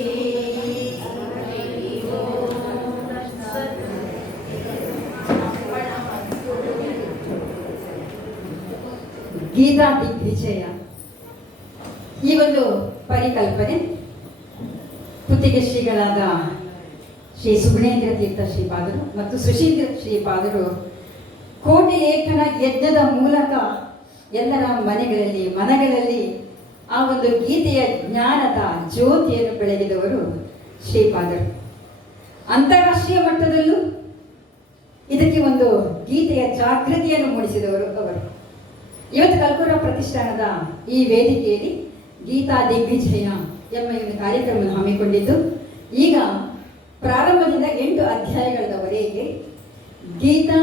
ಗೀತಾ ದಿಗ್ವಿಜಯ ಈ ಒಂದು ಪರಿಕಲ್ಪನೆ ಕುತ್ತಿಗೆ ಶ್ರೀಗಳಾದ ಶ್ರೀ ಸುಗುಣೇಂದ್ರ ತೀರ್ಥ ಶ್ರೀಪಾದರು ಮತ್ತು ಸುಶೀಂದ್ರ ಶ್ರೀಪಾದರು ಕೋಟಿ ಲೇಖನ ಯಜ್ಞದ ಮೂಲಕ ಎಲ್ಲರ ಮನೆಗಳಲ್ಲಿ ಮನಗಳಲ್ಲಿ ಆ ಒಂದು ಗೀತೆಯ ಜ್ಞಾನದ ಜ್ಯೋತಿಯನ್ನು ಬೆಳಗಿದವರು ಶ್ರೀಪಾದರು. ಅಂತಾರಾಷ್ಟ್ರೀಯ ಮಟ್ಟದಲ್ಲೂ ಇದಕ್ಕೆ ಒಂದು ಗೀತೆಯ ಜಾಗೃತಿಯನ್ನು ಮೂಡಿಸಿದವರು ಅವರು. ಇವತ್ತು ಕಲ್ಪುರ ಪ್ರತಿಷ್ಠಾನದ ಈ ವೇದಿಕೆಯಲ್ಲಿ ಗೀತಾ ದಿಗ್ವಿಜಯ ಎಂಬ ಒಂದು ಕಾರ್ಯಕ್ರಮವನ್ನು ಹಮ್ಮಿಕೊಂಡಿದ್ದು, ಈಗ ಪ್ರಾರಂಭದಿಂದ 8 ಅಧ್ಯಾಯಗಳವರೆಗೆ ಗೀತಾ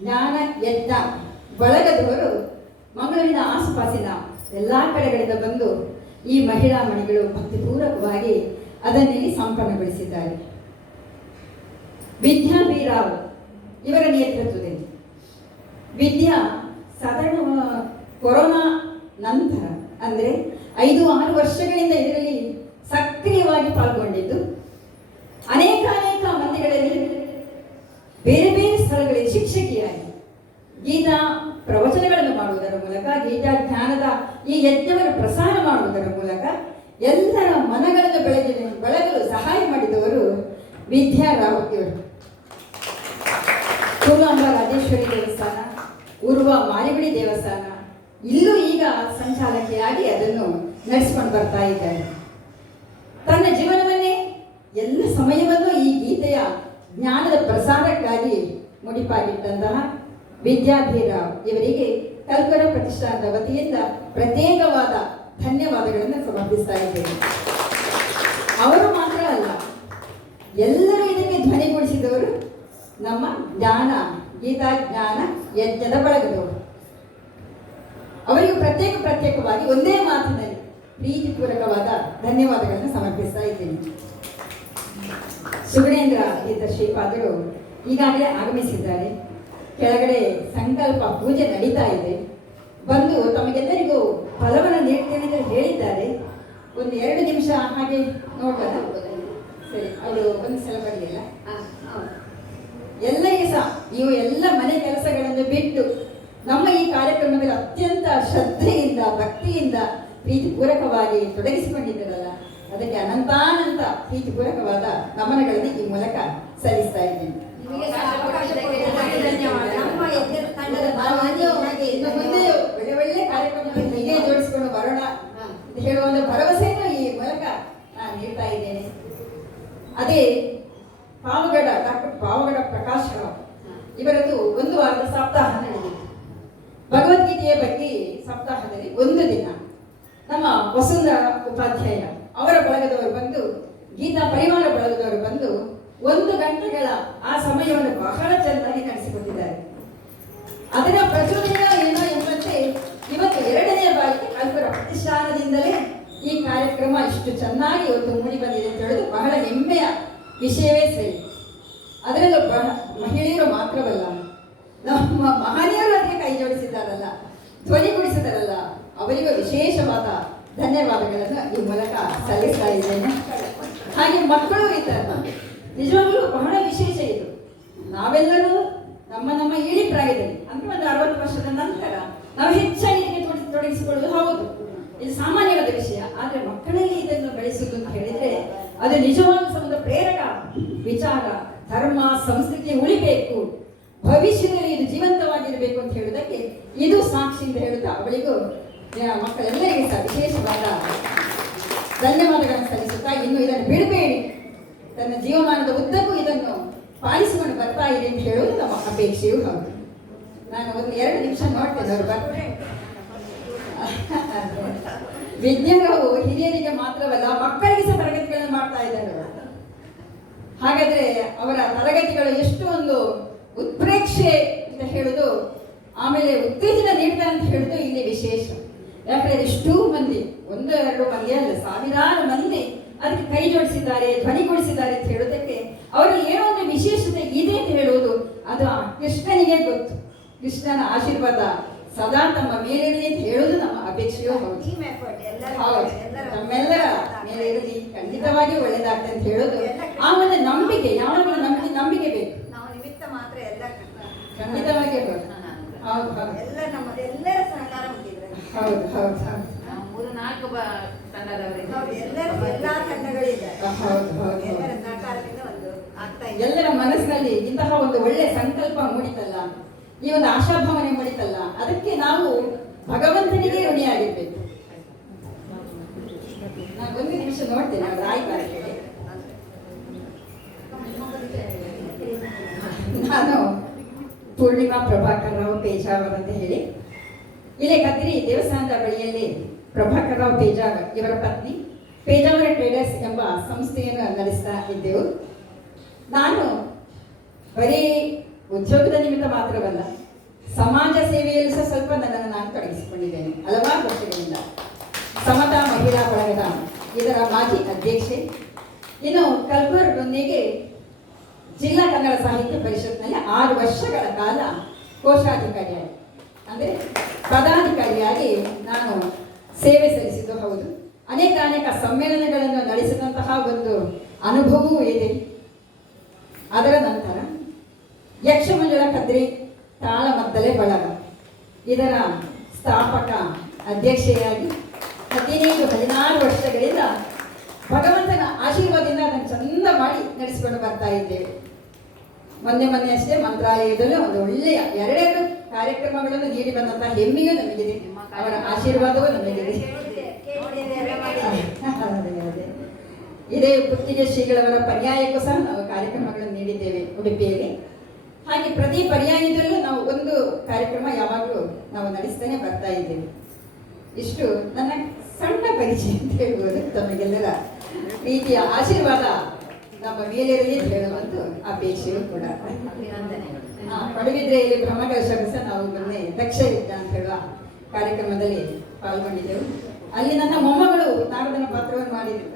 ಜ್ಞಾನ ಯಜ್ಞ ಬಳಗದವರು ಮಂಗಳೂರಿನ ಆಸುಪಾಸಿನ ಎಲ್ಲ ಕಡೆಗಳಿಂದ ಬಂದು ಈ ಮಹಿಳಾ ಮಣಿಗಳು ಭಕ್ತಿಪೂರ್ವಕವಾಗಿ ಅದನ್ನಿಲ್ಲಿ ಸಂಪನ್ನಗೊಳಿಸಿದ್ದಾರೆ. ವಿದ್ಯಾ ಬಿ ರಾವ್ ಇವರ ನೇತೃತ್ವದಲ್ಲಿ ವಿದ್ಯಾ ಸಾಧಾರಣ ಕೊರೋನಾ ನಂತರ ಅಂದರೆ 5-6 ವರ್ಷಗಳಿಂದ ಇದರಲ್ಲಿ ಸಕ್ರಿಯವಾಗಿ ಪಾಲ್ಗೊಂಡಿದ್ದು, ಅನೇಕ ಮಂದಿಗಳಲ್ಲಿ ಬೇರೆ ಬೇರೆ ಸ್ಥಳಗಳಲ್ಲಿ ಶಿಕ್ಷಕಿಯಾಗಿ ಗೀತಾ ಪ್ರವಚನಗಳನ್ನು ಮಾಡುವುದರ ಮೂಲಕ, ಗೀತಾ ಜ್ಞಾನದ ಈ ಯಜ್ಞವನ್ನು ಪ್ರಸಾರ ಮಾಡುವುದರ ಮೂಲಕ ಎಲ್ಲರ ಮನಗಳನ್ನು ಬೆಳಗಲು ಸಹಾಯ ಮಾಡಿದವರು ವಿದ್ಯಾ ರಾವ್ ಇವರು. ಕೂಲಾಂಬ ರಾಜೇಶ್ವರಿ ದೇವಸ್ಥಾನ, ಉರ್ವ ಮಾರಿಗುಡಿ ದೇವಸ್ಥಾನ ಇಲ್ಲೂ ಈಗ ಸಂಚಾಲಕಿಯಾಗಿ ಅದನ್ನು ನಡೆಸಿಕೊಂಡು ಬರ್ತಾ ಇದ್ದಾರೆ. ತನ್ನ ಜೀವನವನ್ನೇ ಎಲ್ಲ ಸಮಯವನ್ನು ಈ ಗೀತೆಯ ಜ್ಞಾನದ ಪ್ರಸಾರಕ್ಕಾಗಿ ಮುಡಿಪಾಗಿಟ್ಟಂತಹ ವಿದ್ಯಾಧೀರಾವ್ ಇವರಿಗೆ ಕಲ್ಪುರ ಪ್ರತಿಷ್ಠಾನದ ವತಿಯಿಂದ ಪ್ರತ್ಯೇಕವಾದ ಧನ್ಯವಾದಗಳನ್ನು ಸಮರ್ಪಿಸ್ತಾ ಇದ್ದೇನೆ. ಅವರು ಮಾತ್ರ ಅಲ್ಲ, ಎಲ್ಲರೂ ಇದಕ್ಕೆ ಧ್ವನಿಗೂಡಿಸಿದವರು ನಮ್ಮ ಗೀತಾ ಜ್ಞಾನ ಯಜ್ಞದ ಬಳಗದವರು. ಅವರಿಗೂ ಪ್ರತ್ಯೇಕವಾಗಿ ಒಂದೇ ಮಾತಿನಲ್ಲಿ ಪ್ರೀತಿಪೂರ್ವಕವಾದ ಧನ್ಯವಾದಗಳನ್ನು ಸಮರ್ಪಿಸ್ತಾ ಇದ್ದೇನೆ. ಸುಗುಣೇಂದ್ರ ತೀರ್ಥ ಶ್ರೀಪಾದರು ಈಗಾಗಲೇ ಆಗಮಿಸಿದ್ದಾರೆ. ಕೆಳಗಡೆ ಸಂಕಲ್ಪ ಪೂಜೆ ನಡೀತಾ ಇದೆ. ಬಂದು ತಮಗೆಲ್ಲರಿಗೂ ಫಲವನ್ನು ನೀಡ್ತೇನೆ ಅಂತ ಹೇಳಿದ್ದಾರೆ. ಒಂದು 2 ನಿಮಿಷ ಹಾಗೆ ನೋಡೋಣ. ಸರಿ, ಅವರು ಒಂದು ಸಲ ಬರಲಿಲ್ಲ. ಎಲ್ಲರಿಗೂ ಸಹ ನೀವು ಎಲ್ಲ ಮನೆ ಕೆಲಸಗಳನ್ನು ಬಿಟ್ಟು ನಮ್ಮ ಈ ಕಾರ್ಯಕ್ರಮದಲ್ಲಿ ಅತ್ಯಂತ ಶ್ರದ್ಧೆಯಿಂದ ಭಕ್ತಿಯಿಂದ ಪ್ರೀತಿಪೂರ್ವಕವಾಗಿ ತೊಡಗಿಸಿಕೊಂಡಿದ್ದೀರಲ್ಲ, ಅದಕ್ಕೆ ಅನಂತಾನಂತ ಪ್ರೀತಿಪೂರ್ವಕವಾದ ನಮನಗಳನ್ನು ಈ ಮೂಲಕ ಸಲ್ಲಿಸ್ತಾ ಇದ್ದೀನಿ. ಇನ್ನು ಮುಂದೆ ಒಳ್ಳೆ ಕಾರ್ಯಕ್ರಮಗಳನ್ನು ಹೀಗೆ ಜೋಡಿಸಿಕೊಂಡು ಬರೋಣ ಅಂತ ಹೇಳುವ ಒಂದು ಭರವಸೆಯನ್ನು ಈ ಮೂಲಕ ನಾನು ನೀಡ್ತಾ ಇದ್ದೇನೆ. ಅದೇ ಡಾಕ್ಟರ್ ಪಾವಗಡ ಪ್ರಕಾಶ್ ರಾವ್ ಇವರದ್ದು 1 ವಾರದ ಸಪ್ತಾಹ ನಡೆದಿದೆ. ಭಗವದ್ಗೀತೆಯ ಬಗ್ಗೆ ಸಪ್ತಾಹದಲ್ಲಿ 1 ದಿನ ನಮ್ಮ ವಸುಂಧರಾ ಉಪಾಧ್ಯಾಯ ಅವರ ಬಳಗದವರು ಬಂದು, ಗೀತಾ ಪರಿವಾರ ಬಳಗದವರು ಬಂದು 1 ಗಂಟೆಗಳ ಆ ಸಮಯವನ್ನು ಬಹಳ ಚೆನ್ನಾಗಿ ನಡೆಸಿಕೊಟ್ಟಿದ್ದಾರೆ. ಅದರ ಪ್ರಚೋದನೆ ಏನೋ ಎಂಬಂತೆ ಇವತ್ತು 2ನೇ ಬಾರಿಗೆ ಕಲ್ಪುರ ಪ್ರತಿಷ್ಠಾನದಿಂದಲೇ ಈ ಕಾರ್ಯಕ್ರಮ ಇಷ್ಟು ಚೆನ್ನಾಗಿ ಇವತ್ತು ಮೂಡಿ ಬಂದಿದೆ ಅಂತ ಹೇಳೋದು ಬಹಳ ಹೆಮ್ಮೆಯ ವಿಷಯವೇ ಸರಿ. ಅದರಲ್ಲೂ ಮಹಿಳೆಯರು ಮಾತ್ರವಲ್ಲ, ನಮ್ಮ ಮಹನೀಯರು ಅದಕ್ಕೆ ಕೈ ಜೋಡಿಸಿದ್ದಾರಲ್ಲ, ಧ್ವನಿಗೂಡಿಸಿದಾರಲ್ಲ, ಅವರಿಗೂ ವಿಶೇಷವಾದ ಧನ್ಯವಾದಗಳನ್ನು ಈ ಮೂಲಕ ಸಲ್ಲಿಸ್ತಾ ಇದ್ದೇನೆ. ಹಾಗೆ ಮಕ್ಕಳು ಇದ್ದಾರೆ. ನಿಜವಾಗ್ಲೂ ಬಹಳ ವಿಶೇಷ ಇದು. ನಾವೆಲ್ಲರೂ ನಮ್ಮ ನಮ್ಮ ಇಳಿ ಪ್ರಾಯದಲ್ಲಿ ಅಂದ್ರೆ ಒಂದು 60 ವರ್ಷದ ನಂತರ ನಾವು ಹೆಚ್ಚಾಗಿ ಇದಕ್ಕೆ ತೊಡಗಿಸಿಕೊಳ್ಳುವುದು ಹೌದು, ಇದು ಸಾಮಾನ್ಯವಾದ ವಿಷಯ. ಆದ್ರೆ ಮಕ್ಕಳಲ್ಲಿ ಇದನ್ನು ಬೆಳೆಸುವುದು ಅಂತ ಹೇಳಿದ್ರೆ ಅದು ನಿಜವಾದ ಒಂದು ಪ್ರೇರಕ ವಿಚಾರ. ಧರ್ಮ ಸಂಸ್ಕೃತಿ ಉಳಿಬೇಕು, ಭವಿಷ್ಯದಲ್ಲಿ ಇದು ಜೀವಂತವಾಗಿರಬೇಕು ಅಂತ ಹೇಳುವುದಕ್ಕೆ ಇದು ಸಾಕ್ಷಿ ಅಂತ ಹೇಳುತ್ತಾ ಅವಳಿಗೂ ಮಕ್ಕಳೆಲ್ಲರಿಗೂ ಸಹ ವಿಶೇಷವಾದ ಧನ್ಯವಾದಗಳನ್ನು ಸಲ್ಲಿಸುತ್ತಾ, ಇನ್ನು ಇದನ್ನು ಬಿಡಬೇಡಿ, ತನ್ನ ಜೀವಮಾನದ ಉದ್ದಕ್ಕೂ ಇದನ್ನು ಪಾಲಿಸಿಕೊಂಡು ಬರ್ತಾ ಇದೆ ಅಂತ ಹೇಳುವುದು ನಮ್ಮ ಅಪೇಕ್ಷೆಯೂ ಹೌದು. ನಾನು ಒಂದು 2 ನಿಮಿಷ ನೋಡ್ತೇನೆ ಅವರು ಬರ್ತಾರೆ. ವಿಜ್ಞಾನವು ಹಿರಿಯರಿಗೆ ಮಾತ್ರವಲ್ಲ ಮಕ್ಕಳಿಗೆ ಸಹ ತರಗತಿಗಳನ್ನು ಮಾಡ್ತಾ ಇದ್ದಾರೆ. ಹಾಗಾದ್ರೆ ಅವರ ತರಗತಿಗಳು ಎಷ್ಟು ಒಂದು ಉತ್ಪ್ರೇಕ್ಷೆ ಅಂತ ಹೇಳುದು, ಆಮೇಲೆ ಉತ್ತೇಜನ ನೀಡ್ತಾರೆ ಅಂತ ಹೇಳುದು ಇಲ್ಲಿ ವಿಶೇಷ. ಯಾಕಂದ್ರೆ ಇಷ್ಟೂ ಮಂದಿ, 1-2 ಮಂದಿ ಅಲ್ಲ, ಸಾವಿರಾರು ಮಂದಿ ಅದಕ್ಕೆ ಕೈ ಜೋಡಿಸಿದ್ದಾರೆ, ಧ್ವನಿಗೊಳಿಸಿದ್ದಾರೆ ಅಂತ ಹೇಳೋದಕ್ಕೆ ಅವರಲ್ಲಿ ಏನೋ ಒಂದು ವಿಶೇಷತೆ ಇದೆ ಅಂತ ಹೇಳುವುದು ಅದು ಆ ಕೃಷ್ಣನಿಗೆ ಗೊತ್ತು. ಕೃಷ್ಣನ ಆಶೀರ್ವಾದ ಸದಾ ತಮ್ಮ ಮೇಲಿರಲಿ ಅಂತ ಹೇಳುವುದು ನಮ್ಮ ಅಪೇಕ್ಷೆಯೂ ಹೌದು. ನಮ್ಮೆಲ್ಲರ ಮೇಲೆ ಇರಲಿ, ಖಂಡಿತವಾಗಿಯೂ ಒಳ್ಳೆಯದಾಗ್ತದೆ ಅಂತ ಹೇಳೋದು ಆ ಒಂದು ನಂಬಿಕೆ. ಯಾವಾಗಲೂ ನಮಗೆ ನಂಬಿಕೆ ಬೇಕು. ನಾವು ನಿಮಿತ್ತ ಮಾತ್ರ ಎಲ್ಲ ಖಂಡಿತವಾಗಿ ಹೌದು ಹೌದು ಎಲ್ಲರ ಸಹಕಾರ ಮುಟ್ಟಿದ್ರೆ ಹೌದು ಹೌದು ನಾವು 3-4 ತಂಡದವರಿಗೆ ಎಲ್ಲಾ ತಂಡಗಳಿದ್ದಾರೆ. ಹೌದು ಹೌದು ಎಲ್ಲರ ಸಹಕಾರದಿಂದ ಒಂದು ಆಗ್ತಾ ಇದೆ. ಎಲ್ಲರ ಮನಸ್ಸಿನಲ್ಲಿ ಇಂತಹ ಒಂದು ಒಳ್ಳೆ ಸಂಕಲ್ಪ ಮೂಡಿತಲ್ಲ, ಈ ಒಂದು ಆಶಾಭಾವನೆ ಮೂಡಿತಲ್ಲ, ಅದಕ್ಕೆ ನಾವು ಭಗವಂತನಿಗೆ ಋಣಿಯಾಗಿರ್ಬೇಕು. ನಾನು 1 ನಿಮಿಷ ನೋಡ್ತೇನೆ ಅವ್ರು ಆಯ್ತಾ ಹೇಳಿ. ನಾನು ಪೂರ್ಣಿಮಾ ಪ್ರಭಾಕರ್ ರಾವ್ ಪೇಜಾವರ್ ಅಂತ ಹೇಳಿ ಇಲ್ಲೇ ಕದ್ರಿ ದೇವಸ್ಥಾನದ ಬಳಿಯಲ್ಲಿ ಪ್ರಭಾಕರ್ ರಾವ್ ಪೇಜಾವರ್ ಇವರ ಪತ್ನಿ ಪೇಜಾವರ ಟ್ರೇಡರ್ಸ್ ಎಂಬ ಸಂಸ್ಥೆಯನ್ನು ನಡೆಸ್ತಾ ಇದ್ದೆವು. ನಾನು ಬರೀ ಉದ್ಯೋಗದ ನಿಮಿತ್ತ ಮಾತ್ರವಲ್ಲ, ಸಮಾಜ ಸೇವೆಯಲ್ಲಿ ಸಹ ಸ್ವಲ್ಪ ನನ್ನನ್ನು ನಾನು ತೊಡಗಿಸಿಕೊಂಡಿದ್ದೇನೆ ಹಲವಾರು ವರ್ಷಗಳಿಂದ. ಸಮತಾ ಮಹಿಳಾ ಬಳಗದ ಇದರ ಮಾಜಿ ಅಧ್ಯಕ್ಷೆ. ಇನ್ನು ಕಲಬುರಗಿಯೊಂದಿಗೆ ಜಿಲ್ಲಾ ಕನ್ನಡ ಸಾಹಿತ್ಯ ಪರಿಷತ್ನಲ್ಲಿ 6 ವರ್ಷಗಳ ಕಾಲ ಕೋಶಾಧಿಕಾರಿಯಾಗಿ ಅಂದರೆ ಪದಾಧಿಕಾರಿಯಾಗಿ ನಾನು ಸೇವೆ ಸಲ್ಲಿಸಿದ್ದು ಹೌದು. ಅನೇಕ ಸಮ್ಮೇಳನಗಳನ್ನು ನಡೆಸಿದಂತಹ ಒಂದು ಅನುಭವವೂ ಇದೆ. ಅದರ ನಂತರ ಯಕ್ಷಮಂಜುಳ ಕದ್ರಿ ತಾಳಮದ್ದಲೆ ಬಳಗ ಇದರ ಸ್ಥಾಪಕ ಅಧ್ಯಕ್ಷೆಯಾಗಿ 15-16 ವರ್ಷಗಳಿಂದ ಭಗವಂತನ ಆಶೀರ್ವಾದದಿಂದ ಅದನ್ನು ಚಂದ ಮಾಡಿ ನಡೆಸಿಕೊಂಡು ಬರ್ತಾ ಇದ್ದೇವೆ. ಮೊನ್ನೆ ಅಷ್ಟೇ ಮಂತ್ರಾಲಯದಲ್ಲೂ ಒಂದು ಒಳ್ಳೆಯ 2 ಕಾರ್ಯಕ್ರಮಗಳನ್ನು ನೀಡಿ ಬಂದಂತಹ ಹೆಮ್ಮೆಯೂ ನಮಗಿದೆ, ಅವರ ಆಶೀರ್ವಾದವೂ ನಮಗಿದೆ. ಇದೇ ಪುತ್ತಿಗೆ ಶ್ರೀಗಳವರ ಪರ್ಯಾಯಕ್ಕೂ ಸಹ ನಾವು ಕಾರ್ಯಕ್ರಮಗಳನ್ನು ನೀಡಿದ್ದೇವೆ ಉಡುಪಿಯಲ್ಲಿ. ಹಾಗೆ ಪ್ರತಿ ಪರ್ಯಾಯದಲ್ಲೂ ನಾವು ಒಂದು ಕಾರ್ಯಕ್ರಮ ಯಾವಾಗಲೂ ನಾವು ನಡೆಸ್ತಾನೆ ಬರ್ತಾ ಇದ್ದೇವೆ. ಇಷ್ಟು ನನ್ನ ಸಣ್ಣ ಪರಿಚಯ ಅಂತ ಹೇಳ್ಬೋದು. ತಮಗೆಲ್ಲರ ಪ್ರೀತಿಯ ಆಶೀರ್ವಾದ ನಮ್ಮ ಮೇಲಿರಲಿ ಅಂತ ಹೇಳುವಂತ ಅಪೇಕ್ಷೆಯೂ ಕೂಡ. ಪಡುಬಿದ್ರೆಯಲ್ಲಿ ಬ್ರಹ್ಮಕಲಶಕ್ಕೂ ಸಹ ನಾವು ಮೊನ್ನೆ ದಕ್ಷ ಯುದ್ಧ ಅಂತ ಹೇಳುವ ಕಾರ್ಯಕ್ರಮದಲ್ಲಿ ಪಾಲ್ಗೊಂಡಿದ್ದೆವು. ಅಲ್ಲಿ ನನ್ನ ಮೊಮ್ಮಗಳು ನಾರದನ ಪಾತ್ರವನ್ನು ಮಾಡಿದ್ರು.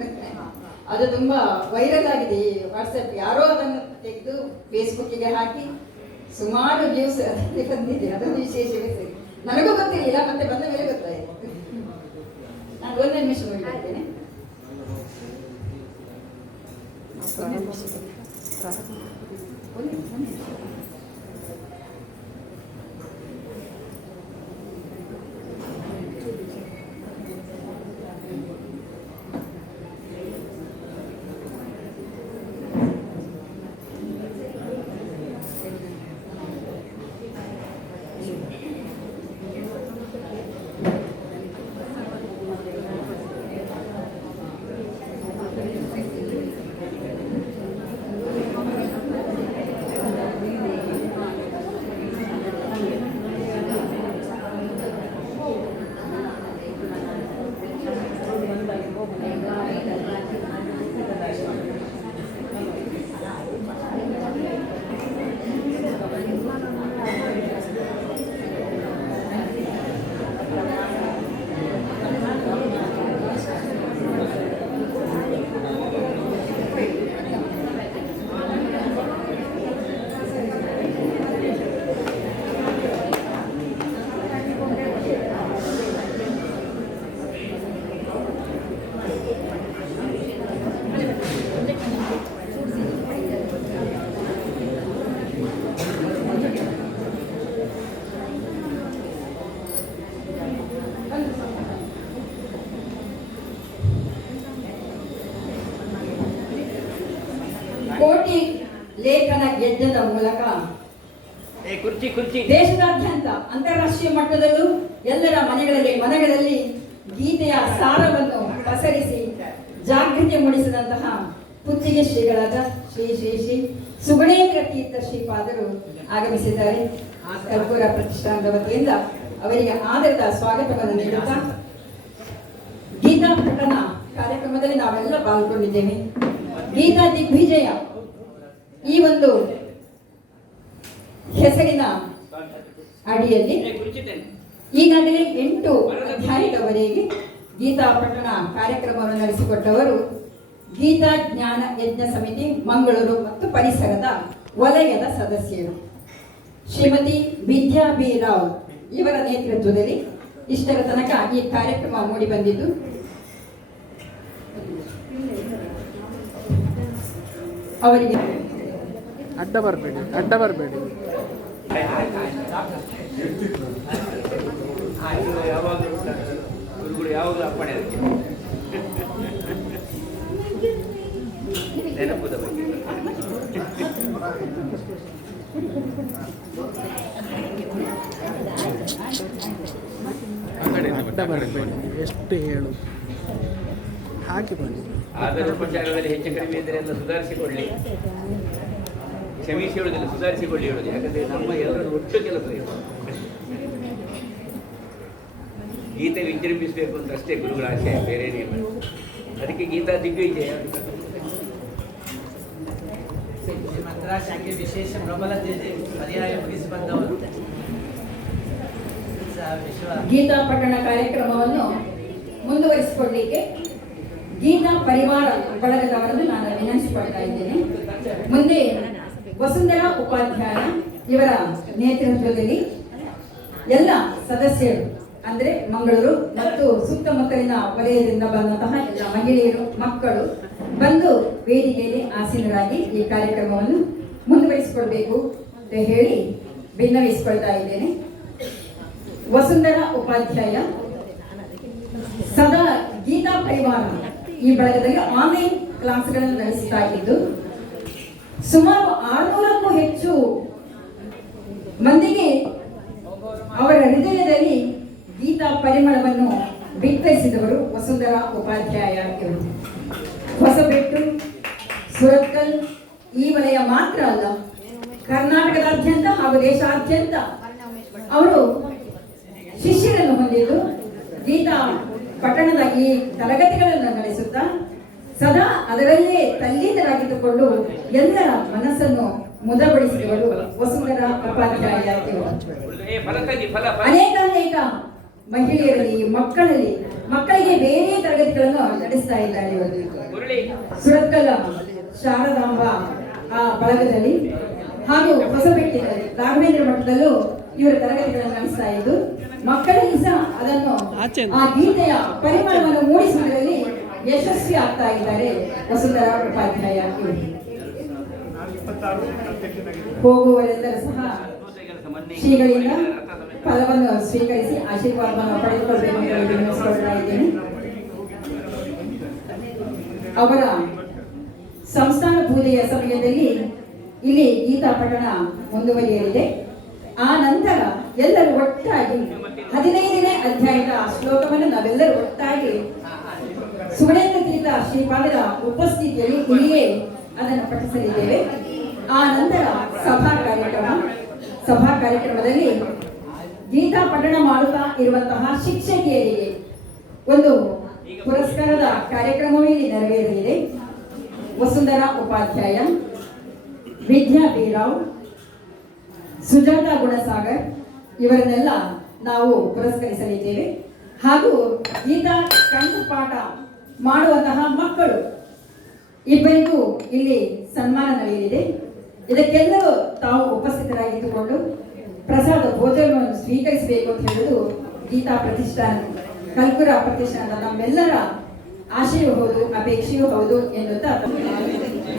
ಅದು ತುಂಬಾ ವೈರಲ್ ಆಗಿದೆ ಈ ವಾಟ್ಸಪ್. ಯಾರೋ ಅದನ್ನು ತೆಗೆದು ಫೇಸ್ಬುಕ್ಕಿಗೆ ಹಾಕಿ ಸುಮಾರು ನ್ಯೂಸ್ ಅದರಲ್ಲಿ ಬಂದಿದೆ. ಅದೊಂದು ವಿಶೇಷವೇ ಸರಿ, ನನಗೂ ಗೊತ್ತಿರಲಿಲ್ಲ, ಮತ್ತೆ ಬಂದ ಮೇಲೆ ಗೊತ್ತಾಯಿತು. ನಾನು 1 ನಿಮಿಷ ನೋಡಿದ್ದೇನೆ. ಕೋಟಿ ಲೇಖನ ಯಜ್ಞದ ಮೂಲಕ ಕುರ್ಚಿ ದೇಶದಾದ್ಯಂತ ಅಂತಾರಾಷ್ಟ್ರೀಯ ಮಟ್ಟದಲ್ಲೂ ಎಲ್ಲರ ಮನಗಳಲ್ಲಿ ಗೀತೆಯ ಸಾರವನ್ನು ಪಸರಿಸಿ ಜಾಗೃತಿ ಮೂಡಿಸಿದಂತಹ ಪುತ್ತಿಗೆ ಶ್ರೀಗಳಾದ ಶ್ರೀ ಶ್ರೀ ಶ್ರೀ ಸುಗುಣೇಂದ್ರ ತೀರ್ಥ ಶ್ರೀಪಾದರು ಆಗಮಿಸಿದ್ದಾರೆ. ಕರ್ಪೂರ ಪ್ರತಿಷ್ಠಾನದ ವತಿಯಿಂದ ಅವರಿಗೆ ಆದರದ ಸ್ವಾಗತವನ್ನು ನೀಡುತ್ತಾ ಗೀತಾ ಪಠಣ ಕಾರ್ಯಕ್ರಮದಲ್ಲಿ ನಾವೆಲ್ಲ ಪಾಲ್ಗೊಂಡಿದ್ದೇವೆ. ಗೀತಾ ದಿಗ್ವಿಜಯ ಈ ಒಂದು ಹೆಸರಿನ ಅಡಿಯಲ್ಲಿ ಈಗಾಗಲೇ 8 ಅಧ್ಯಾಯದವರೆಗೆ ಗೀತಾ ಪಠಣ ಕಾರ್ಯಕ್ರಮವನ್ನು ನಡೆಸಿಕೊಟ್ಟವರು ಗೀತಾ ಜ್ಞಾನ ಯಜ್ಞ ಸಮಿತಿ ಮಂಗಳೂರು ಮತ್ತು ಪರಿಸರದ ವಲಯದ ಸದಸ್ಯರು ಶ್ರೀಮತಿ ವಿದ್ಯಾ ಬಿ ರಾವ್ ಇವರ ನೇತೃತ್ವದಲ್ಲಿ ಇಷ್ಟರ ತನಕ ಈ ಕಾರ್ಯಕ್ರಮ ಮೂಡಿ ಬಂದಿದ್ದು ಅವರಿಗೆ ಅಡ್ಡ ಬರಬೇಡಿ ಯಾವಾಗಲೂ ಅಪ್ಪಣೆ ಅದಕ್ಕೆ ನೆನಪುದ ಬಗ್ಗೆ ಅಡ್ಡ ಬರಬೇಡಿ ಎಷ್ಟು ಹೇಳು ಹಾಕಿ ಬನ್ನಿ. ಆದರ ಉಪಚಾರದಲ್ಲಿ ಹೆಚ್ಚು ಕಡಿಮೆ ಇದ್ದರೆ ಎಲ್ಲ ಸುಧಾರಿಸಿಕೊಳ್ಳಿ, ಕ್ಷಮಿಸಿ ಹೇಳುವುದಿಲ್ಲ, ಸುಧಾರಿಸಿಕೊಳ್ಳಿ ಹೇಳುವುದು. ಯಾಕಂದರೆ ನಮ್ಮ ಎಲ್ಲರ ಒಟ್ಟು ಕೆಲಸ ಇದು. ಗೀತೆ ವಿಜೃಂಭಿಸಬೇಕು ಅಂತ ಅಷ್ಟೇ ಗುರುಗಳ ಆಶಯ, ಬೇರೇನಿಲ್ಲ. ಅದಕ್ಕೆ ಗೀತಾ ದಿಗ್ವಿಜಯ ಮದ್ರಾಸ್ಗೆ ವಿಶೇಷ ಪ್ರಬಲತೆ ಪರ್ಯಾಯ ಮುಗಿಸಿ ಬಂದವರು ಗೀತಾ ಪಠಣ ಕಾರ್ಯಕ್ರಮವನ್ನು ಮುಂದುವರಿಸಿಕೊಳ್ಳಲಿಕ್ಕೆ ಗೀತಾ ಪರಿವಾರ ಬಳಗದವರನ್ನು ನಾನು ವಿನಂತಿಸಿಕೊಳ್ತಾ ಇದ್ದೇನೆ. ಮುಂದೆ ವಸುಂಧರಾ ಉಪಾಧ್ಯಾಯ ಇವರ ನೇತೃತ್ವದಲ್ಲಿ ಎಲ್ಲ ಸದಸ್ಯರು ಅಂದ್ರೆ ಮಂಗಳೂರು ಮತ್ತು ಸುತ್ತಮುತ್ತಲಿನ ವಲಯದಿಂದ ಬಂದಂತಹ ಎಲ್ಲ ಮಹಿಳೆಯರು ಮಕ್ಕಳು ಬಂದು ವೇದಿಕೆಯಲ್ಲಿ ಆಸೀನರಾಗಿ ಈ ಕಾರ್ಯಕ್ರಮವನ್ನು ಮುಂದುವರಿಸಿಕೊಳ್ಬೇಕು ಅಂತ ಹೇಳಿ ಭಿನ್ನವಿಸಿಕೊಳ್ತಾ ಇದ್ದೇನೆ. ವಸುಂಧರಾ ಉಪಾಧ್ಯಾಯ ಸದಾ ಗೀತಾ ಪರಿವಾರ ಈ ಬಳಗದಲ್ಲಿ ಆನ್ಲೈನ್ ಕ್ಲಾಸ್ಗಳನ್ನು ನಡೆಸ್ತಾ ಇದ್ದು ಸುಮಾರು 600ಕ್ಕೂ ಹೆಚ್ಚು ಮಂದಿಗೆ ಅವರ ಹೃದಯದಲ್ಲಿ ಗೀತಾ ಪರಿಮಳವನ್ನು ಬಿತ್ತರಿಸಿದವರು ವಸುಂಧರಾ ಉಪಾಧ್ಯಾಯ ಇವರು. ಹೊಸಬೆಟ್ಟು, ಸುರತ್ಕಲ್ ಈ ವಲಯ ಮಾತ್ರ ಅಲ್ಲ, ಕರ್ನಾಟಕದಾದ್ಯಂತ ಹಾಗೂ ದೇಶಾದ್ಯಂತ ಅವರು ಶಿಷ್ಯರನ್ನು ಹೊಂದಿದ್ದು ಗೀತಾ ಪಠಣದ ಈ ತರಗತಿಗಳನ್ನು ನಡೆಸುತ್ತಾ ಸದಾ ಅದರಲ್ಲೇ ತಲ್ಲೀನರಾಗಿದ್ದುಕೊಂಡು ಎಲ್ಲರ ಮನಸ್ಸನ್ನು ಮುದಗೊಳಿಸಿದವರು ವಸುಂಧರಾ ಉಪಾಧ್ಯಾಯ ಇವರು. ಅನೇಕ ಮಹಿಳೆಯರಲ್ಲಿ ಮಕ್ಕಳಿಗೆ ಬೇರೆ ತರಗತಿಗಳನ್ನು ನಡೆಸ್ತಾ ಇದ್ದಾರೆ ಇವರು. ಸುರತ್ಕಲ್ ಶಾರದಾಂಬ ಆ ಬಳಗದಲ್ಲಿ ಹಾಗೂ ಹೊಸಪೇಟೆಯಲ್ಲಿ ರಾಘವೇಂದ್ರ ಮಠದಲ್ಲೂ ಇವರ ತರಗತಿಗಳನ್ನು ನಡೆಸ್ತಾ ಇದ್ದು ಮಕ್ಕಳಲ್ಲಿ ಸಹ ಅದನ್ನು ಆ ಗೀತೆಯ ಪರಿಮಳವನ್ನು ಮೂಡಿಸುವುದರಲ್ಲಿ ಯಶಸ್ವಿ ಆಗ್ತಾ ಇದ್ದಾರೆ ವಸುಂಧರಾ ಉಪಾಧ್ಯಾಯ ಇವರು. ಹೋಗುವವರೆಲ್ಲರೂ ಸಹ ಶ್ರೀಗಳಿಂದ ಫಲವನ್ನು ಸ್ವೀಕರಿಸಿ ಆಶೀರ್ವಾದವನ್ನು ಪಡೆದುಕೊಳ್ಳಬೇಕು ಅಂತ ವಿನಂತಿಸಿಕೊಳ್ತಾ ಇದ್ದೇನೆ. ಅವರ ಸಂಸ್ಥಾನ ಪೂಜೆಯ ಸಮಯದಲ್ಲಿ ಇಲ್ಲಿ ಗೀತಾ ಪಠಣ ಮುಂದುವರಿಯಲಿದೆ. ಆ ನಂತರ ಎಲ್ಲರೂ ಒಟ್ಟಾಗಿ 15ನೇ ಅಧ್ಯಾಯದ ಶ್ಲೋಕವನ್ನು ನಾವೆಲ್ಲರೂ ಒಟ್ಟಾಗಿ ಸುಗುಣೇಂದ್ರ ತೀರ್ಥ ಶ್ರೀಪಾದರ ಉಪಸ್ಥಿತಿಯಲ್ಲಿ ಇಲ್ಲಿಯೇ ಅದನ್ನು ಪಠಿಸಲಿದ್ದೇವೆ. ಆ ನಂತರ ಸಭಾ ಕಾರ್ಯಕ್ರಮದಲ್ಲಿ ಗೀತಾ ಪಠಣ ಮಾಡುತ್ತಾ ಇರುವಂತಹ ಶಿಕ್ಷಕಿಯರಿಗೆ ಒಂದು ಪುರಸ್ಕಾರದ ಕಾರ್ಯಕ್ರಮವೇ ಇಲ್ಲಿ ನೆರವೇರಲಿದೆ. ವಸುಂಧರಾ ಉಪಾಧ್ಯಾಯ, ವಿದ್ಯಾ ಬಿ ರಾವ್, ಸುಜಾತಾ ಗುಣಸಾಗರ್ ಇವರನ್ನೆಲ್ಲ ನಾವು ಪುರಸ್ಕರಿಸಲಿದ್ದೇವೆ. ಹಾಗೂ ಗೀತಾ ಕಂಠಪಾಠ ಮಾಡುವಂತಹ ಮಕ್ಕಳು ಇಬ್ಬರಿಗೂ ಇಲ್ಲಿ ಸನ್ಮಾನ ನಡೆಯಲಿದೆ. ಇದಕ್ಕೆಲ್ಲರೂ ತಾವು ಉಪಸ್ಥಿತರಾಗಿದ್ದುಕೊಂಡು ಪ್ರಸಾದ ಭೋಜನವನ್ನು ಸ್ವೀಕರಿಸಬೇಕು ಅಂತ ಹೇಳುವುದು ಗೀತಾ ಪ್ರತಿಷ್ಠಾನ ಕಲ್ಪುರ ಪ್ರತಿಷ್ಠಾನದ ನಮ್ಮೆಲ್ಲರ ಆಶಯವೂ ಹೌದು, ಅಪೇಕ್ಷೆಯೂ ಹೌದು ಎನ್ನುತ್ತಾ